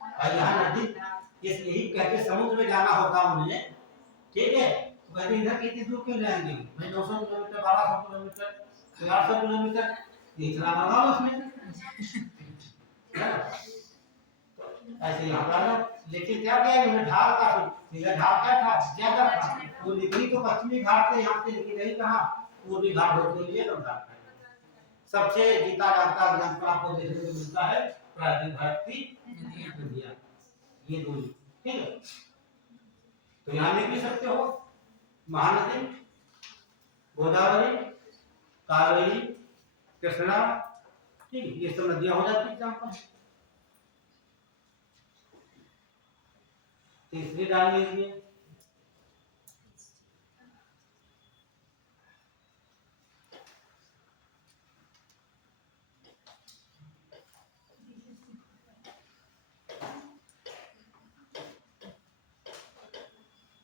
और यहाँ नदी इसलिए ही कहते समुद्र में जाना होता उन्हें, ठीक है, कहते इधर कितनी दूर क्यों जाएंगे भाई, 200 किलोमीटर, 1200 किलोमीटर, 800 किलोमीटर, इतना लगा उसमें ऐसे यहाँ पर। लेकिन क्या किया उन्होंने, ढाल का ढाल क्या था, ज्यादा था, वो निकली तो पश्चिमी घाट से, यहाँ से निकली नहीं कहाँ, पूर्वी घाट होते हुए गंगा। सबसे जीता जागता एग्जाम्पल आपको देखने को मिलता है प्राचीन भारत की नदियां, ये दो, ठीक है। तो यहाँ लिख भी सकते हो महानदी, गोदावरी, कावेरी, कृष्णा, ठीक है, ये सब नदियां हो जाती एग्जाम्पल। तीसरी डाल लीजिए,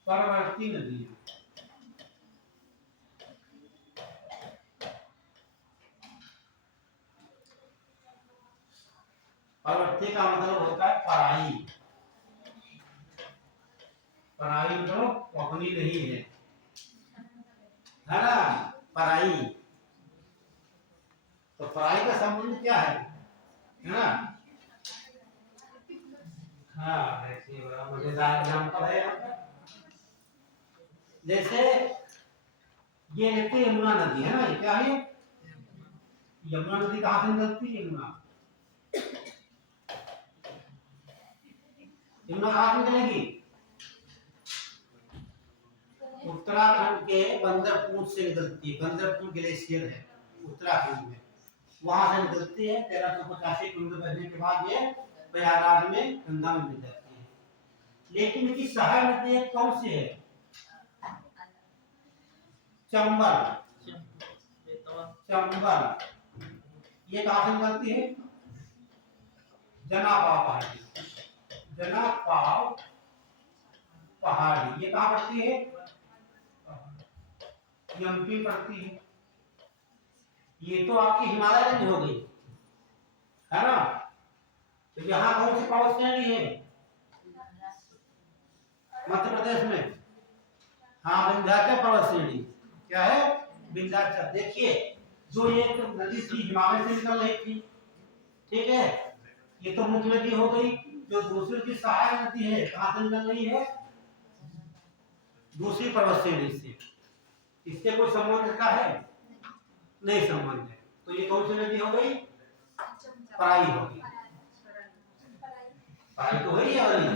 परवर्ती नदी। परवर्ती का मतलब होता है पराई, पराई मतलब अपनी नहीं है ना, पराई। तो पराई का संबंध क्या है ना, हाँ ऐसे बड़ा मजेदार एग्जांपल है। जैसे ये देखते यमुना नदी है ना, ये क्या है, यमुना नदी कहाँ से निकलती है, यमुना, यमुना कहाँ से निकलेगी, उत्तराखंड के बंदरपुर से निकलती है। बंदरपुर ग्लेशियर है उत्तराखंड में, वहां से निकलती है। 1385 किलोमीटर बहने के बाद ये प्रयागराज में गंगा में मिल जाती है। लेकिन इसकी सहायक नदी कौन सी है, चंबल, चंबल, ये कहां से निकलती है, जनापाव पहाड़ी, जनापाव पहाड़ी, ये कहां पड़ती है, एमपी पड़ती है। ये तो आपकी हिमालय रेंज हो गई है ना। तो यहाँ कौन सी पर्वत श्रेणी है, मध्य प्रदेश में, हाँ विंध्याचल पर्वत श्रेणी, क्या है, विंध्याचल। देखिए जो एक नदी थी हिमालय से निकल रही थी, ठीक है, ये तो मुख्य नदी हो गई। जो दूसरी की सहायक नदी है कहाँ से निकल रही है? दूसरी पर्वत श्रेणी से। इससे कोई संबंध इसका है? नहीं संबंध है। तो ये कौन सी नदी हो गई? पराई हो गई। पराई तो है ही वाली।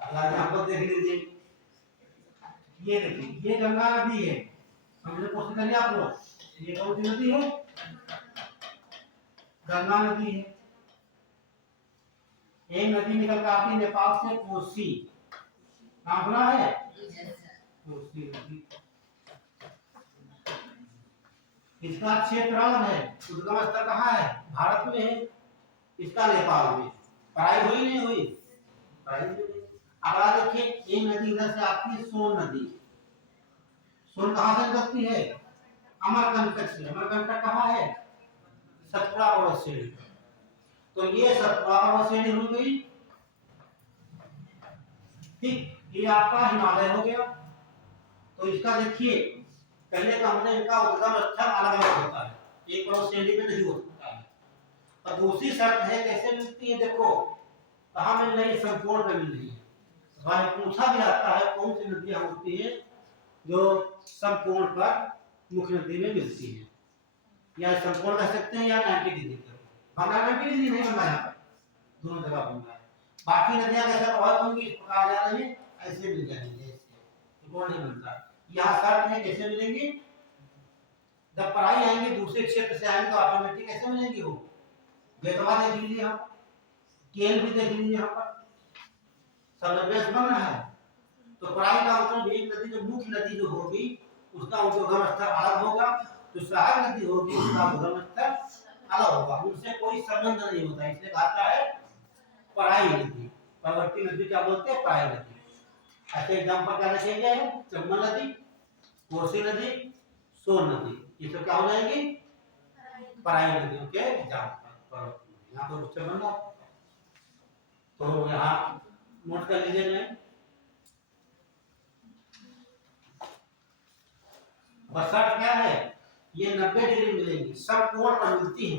अल्लाह यहाँ पर देख लीजिए, ये देखिए ये गंगा नदी है, समझे क्वेश्चन करिए आप लोग। ये कौन सी नदी है? गंगा नदी है। एक नदी निकल कर आती है नेपाल से, कोसी, नाम सुना है? कोसी नदी। इसका क्षेत्र अलग है, उद्गम स्थल कहाँ है? भारत में है, इसका नेपाल में। पढ़ाई हुई नहीं हुई? पढ़ाई हुई। अगला देखिए, एक नदी इधर से आती है, सोन नदी। सोन कहाँ से निकलती है? अमरकंटक से। अमरकंटक कहाँ है? सतपुड़ा पर्वत श्रेणी। तो ये सतपुड़ा पर्वत श्रेणी हो गई, ठीक। ये आपका हिमालय हो गया। तो इसका देखिए, पहले तो हमने इनका उद्गम स्थल अलग अलग होता है, एक पर्वत श्रेणी में नहीं हो सकता है। और दूसरी शर्त है कैसे मिलती है, देखो कहाँ मिल रही है? संपूर्ण में मिल रही है। सवाल पूछा भी आता है कौन सी नदियां होती है जो संपूर्ण पर मुख्य नदी में मिलती है, या संपूर्ण कह सकते हैं या 90 डिग्री बना। 90 डिग्री नहीं बना यहाँ पर, दोनों जगह बन रहा है। बाकी नदियां कैसे प्रभावित होंगी? इस प्रकार जा रही है, ऐसे मिल जाएंगे, ऐसे गोल नहीं बनता। यहाँ शर्त है कैसे मिलेंगी? जब पराई आएंगे दूसरे क्षेत्र से आएंगे तो ऑटोमेटिक कैसे मिलेंगी? वो बेतवा देख लीजिए, यहाँ केल भी देख लीजिए, यहाँ पर सरलवेश बन रहा है। तो पराई का मतलब एक नदी जो मुख्य नदी जो होगी उसका उद्गम स्थल अलग होगा, जो सहायक नदी होगी उसका उद्गम स्थल अलग होगा, उनसे कोई संबंध नहीं होता। इसलिए कहता है पराई नदी। परवर्ती नदी क्या बोलते हैं? पराई नदी। ऐसे एग्जांपल क्या रखे गए हैं? चंबल नदी, कोसी नदी, सोन नदी, ये सब क्या हो जाएगी? पराई नदियों के एग्जांपल। यहाँ पर उससे बन रहा, तो यहाँ नोट कर लीजिए। मैं शर्त क्या है? ये 90 डिग्री मिलेगी, सब कोण पर मिलती है,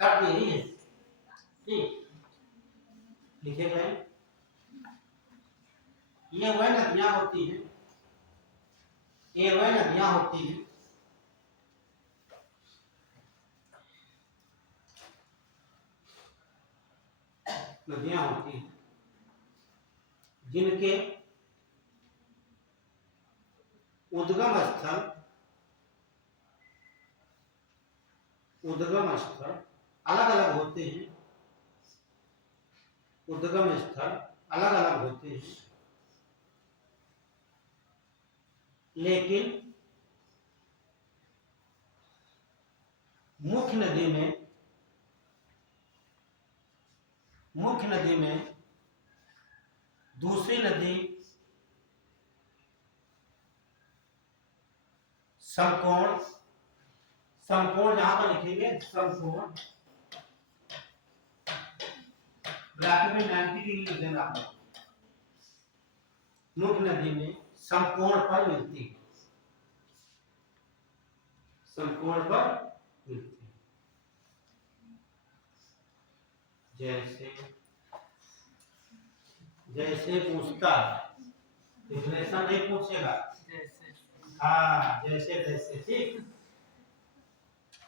शर्त यही है, ठीक। लिखे गए ये वह नदियां होती हैं, ये वह नदियां होती हैं जिनके उद्गम स्थल अलग अलग होते हैं, उद्गम स्थल अलग अलग होते हैं, लेकिन मुख्य नदी में दूसरी नदी समकोण जहां पर लिखेंगे समकोण, ब्रैकेट में 90 डिग्री लिख देना आपको। मुख्य नदी में समकोण पर मिलती है, समकोण पर मिलती है। जैसे पूछता है, डिफिनेशन नहीं पूछेगा, हाँ जैसे, ठीक।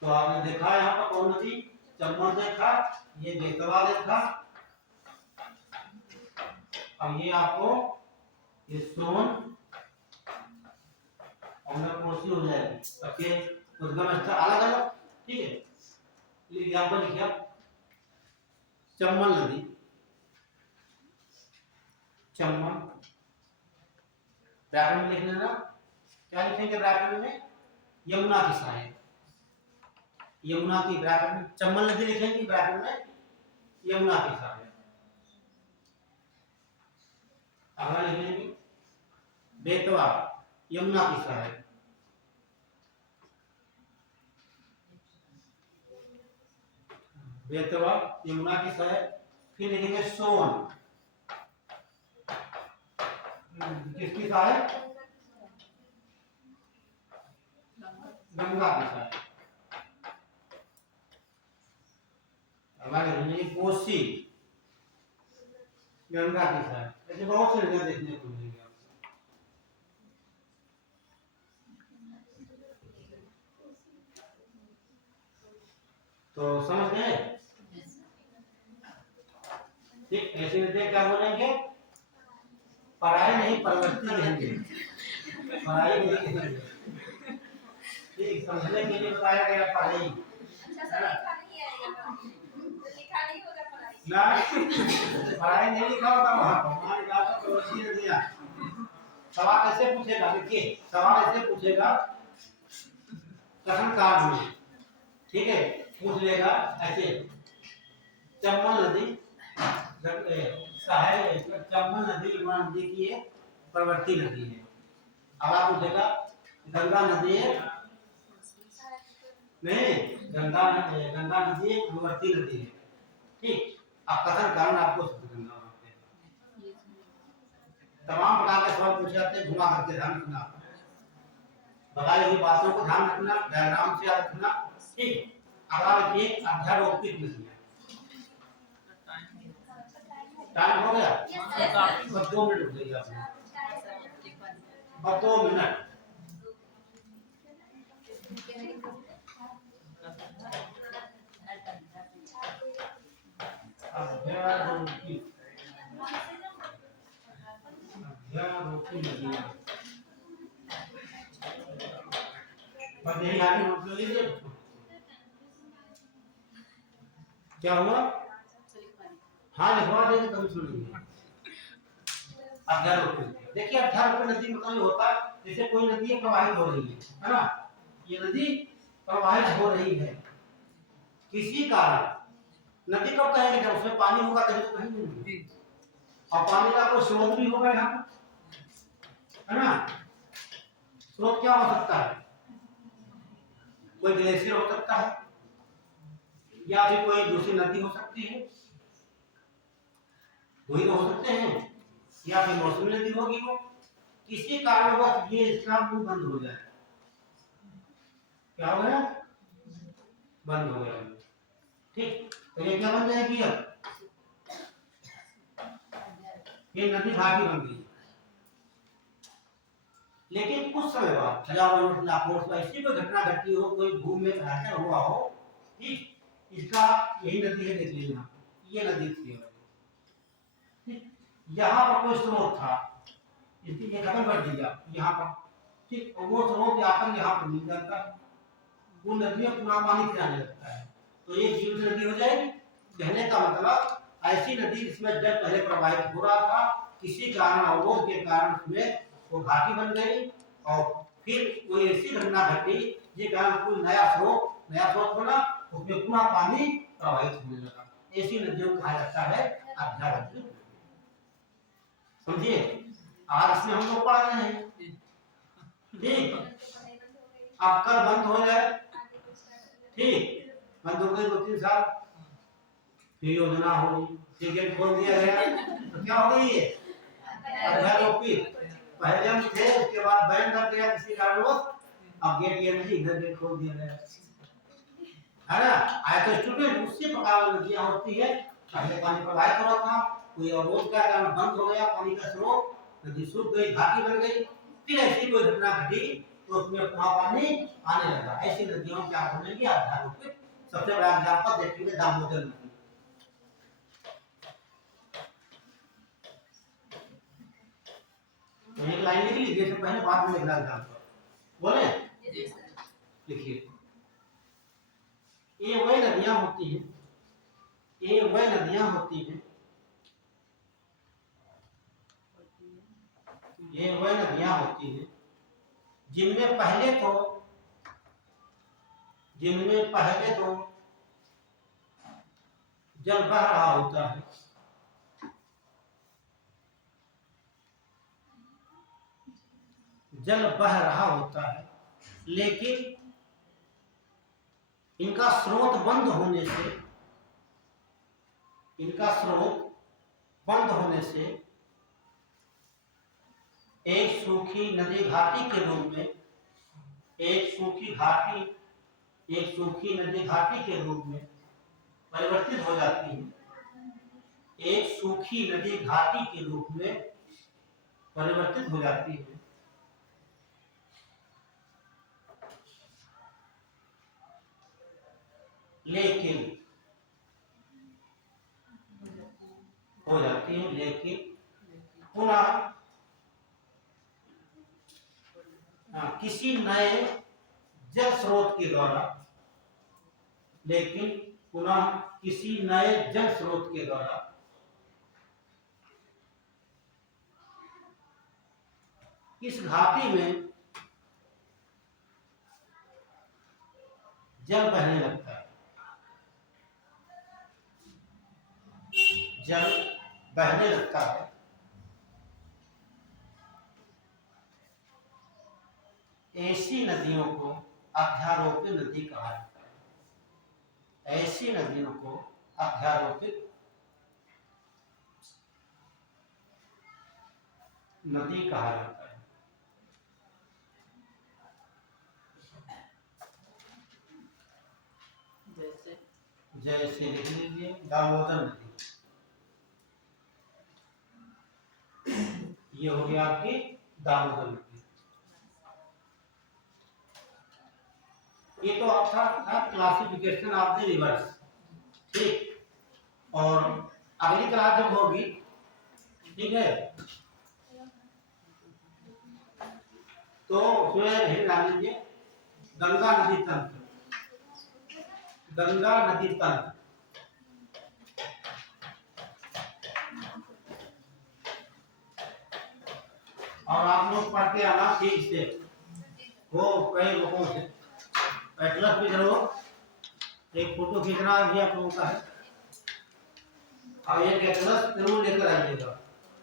तो आपने देखा यहाँ पर कौन नदी? चंबल देखा, ये बेतवा देखा, अब ये आपको ये सोन और कोसी हो जाएगी, सबके उद्गम स्थल अलग अलग, ठीक है। एग्जाम्पल लिखिए, चंबल नदी, चंबल ब्रैकेट में लिख लेना। क्या लिखेंगे ब्रैकेट में? यमुना की सहायक, यमुना की ब्रैकेट में चंबल नदी लिखेंगे, ब्रैकेट में यमुना की सहायक। अगला लिखेंगे बेतवा, यमुना की सहायक, बेतवा यमुना की सहायक। फिर लिखेंगे सोन, किसकी सहायक? गंगा की साइड, हमारे कोसी गंगा की साइड, ऐसे बहुत से नदियां देखने को मिलेंगे आपको। तो समझ गए? ठीक, ऐसे नदियां क्या बोलेंगे? पराई नहीं परवर्ती कहेंगे, पराई नहीं कहेंगे। ठीक, समझने के लिए बताया गया पढ़ाई। अच्छा सर लिखा नहीं है यहाँ, तो लिखा नहीं होगा पढ़ाई। ना पढ़ाई नहीं लिखा होगा वहाँ पर, वहाँ लिखा होगा प्रवृत्ति नदियाँ। सवाल ऐसे पूछेगा, देखिए सवाल ऐसे पूछेगा कथन काल में, ठीक है, पूछ लेगा ऐसे चंबल नदी, चंबल नदी की प्रवृत्ति नदी है। अब आप पूछेगा गंगा नदी है, नहीं, गंगा नदी एक प्रवृत्ति नदी है। ठीक, अब कथन कारण आपको सिद्ध करना होता है। तमाम प्रकार के सवाल पूछे जाते हैं, घुमा करके ध्यान रखना, बताई हुई बातों को ध्यान रखना, डायग्राम से याद रखना। ठीक, अगला देखिए अध्यारोपित नदी है। टाइम हो गया, बस 2 मिनट रुक जाइए आपने, बस 2 मिनट। अध्यारोपित नदियाँ, बस यही आगे नोट कर लीजिए। क्या हुआ? हाँ लिखवा देंगे तभी सुनेंगे। अध्यारोपित, देखिए अध्यारोपित नदी मतलब ये होता है जैसे कोई नदी प्रवाहित हो रही है ना, ये नदी प्रवाहित हो रही है किसी कारण। नदी कब कहेंगे? जब उसमें पानी होगा तभी तो कहेंगे, और पानी का कोई स्रोत भी होगा यहाँ पर, है ना। स्रोत क्या हो सकता है? कोई ग्लेशियर हो सकता है, या फिर कोई दूसरी नदी हो सकती है, वही तो हो सकते हैं, या फिर मौसमी नदी होगी वो। किसी कारणवश ये इसका मुंह बंद हो जाए, क्या हो गया? बंद हो गया। ठीक, तो ये क्या बन जाएगी? अब ये नदी भागी बन गई। लेकिन कुछ समय बाद, हजारों वर्ष लाखों वर्ष ऐसी कोई घटना घटी हो, कोई भूमि में घर्षण हुआ हो, ठीक, इसका यही नदी है, देख लीजिए यहाँ, ये नदी थी। यहाँ पर कोई स्रोत था, इसकी ये खत्म कर दिया यहाँ पर, ठीक, और वो स्रोत आकर यहाँ पर मिल जाता है, वो नदी में पूरा पानी फिर आने लगता है, तो ये जीवित नदी हो जाएगी। कहने का मतलब ऐसी नदी जिसमें जल पहले प्रवाहित हो रहा था, किसी कारण अवरोध के कारण उसमें वो घाटी बन गई, और फिर कोई ऐसी घटना घटी जिस कारण कोई नया स्रोत बना, उसमें पूरा पानी प्रवाहित होने लगा। ऐसी नदियों को कहा जाता है अध्यारोपित। समझिए, आज इसमें हम लोग पढ़ रहे हैं, ठीक, अब कल बंद हो जाए, ठीक, बंद हो गई 2-3 साल, फिर योजना होगी, फिर गेट खोल दिया गया, तो क्या हो गई? ये अध्यारोपित। पहले हम थे, उसके बाद बैन कर दिया किसी कारणवश, अब गेट ये नहीं, इधर गेट खोल दिया गया, है ना। आए तो स्टूडेंट उसी प्रकार नदियां होती है, पहले पानी प्रवाहित हो रहा था, कोई अवरोध का कारण बंद हो गया पानी का स्रोत, नदी सूख गई, घाटी बन गई, फिर ऐसी कोई घटना घटी तो उसमें पूरा पानी आने लगा। ऐसी नदियों क्या बोलेंगे? अध्यारोपित। सबसे बड़ा एग्जांपल देखेंगे दामोदर नदी। तो एक लाइन लिख लीजिए, इससे पहले बाद में लिखना एग्जांपल बोले, लिखिए। ये वह नदियां होती हैं, ये वह नदियां होती हैं, ये वह नदियां होती हैं जिनमें पहले तो जल बह रहा होता है, जल बह रहा होता है, लेकिन इनका स्रोत बंद होने से एक सूखी नदी घाटी के रूप में एक सूखी घाटी, एक सूखी नदी घाटी के रूप में परिवर्तित हो जाती है। एक सूखी नदी घाटी के रूप में परिवर्तित हो जाती है। लेकिन हो जाती है, लेकिन पुनः किसी नए जल स्रोत के द्वारा, लेकिन पुनः किसी नए जल स्रोत के द्वारा इस घाटी में जल बहने लगता है। जल बहने लगता है। ऐसी नदियों को अध्यारोपित नदी कहा जाता है। ऐसी नदियों को अध्यारोपित नदी कहा जाता है। जैसे जैसे लिख लीजिए दामोदर नदी, ये हो गया आपकी दामोदर नदी। ये तो आपका था क्लासिफिकेशन ऑफ द रिवर्स, ठीक। और अगली क्लास जब होगी, ठीक है, तो उसमें हेड डाल लीजिए गंगा नदी तंत्र। गंगा नदी तंत्र, और आप लोग पढ़ के आना ठीक से, वो कई लोगों से एटलस भी जरूर, एक फोटो खींचना भी आप लोगों का है, और एक एटलस जरूर लेकर आइएगा।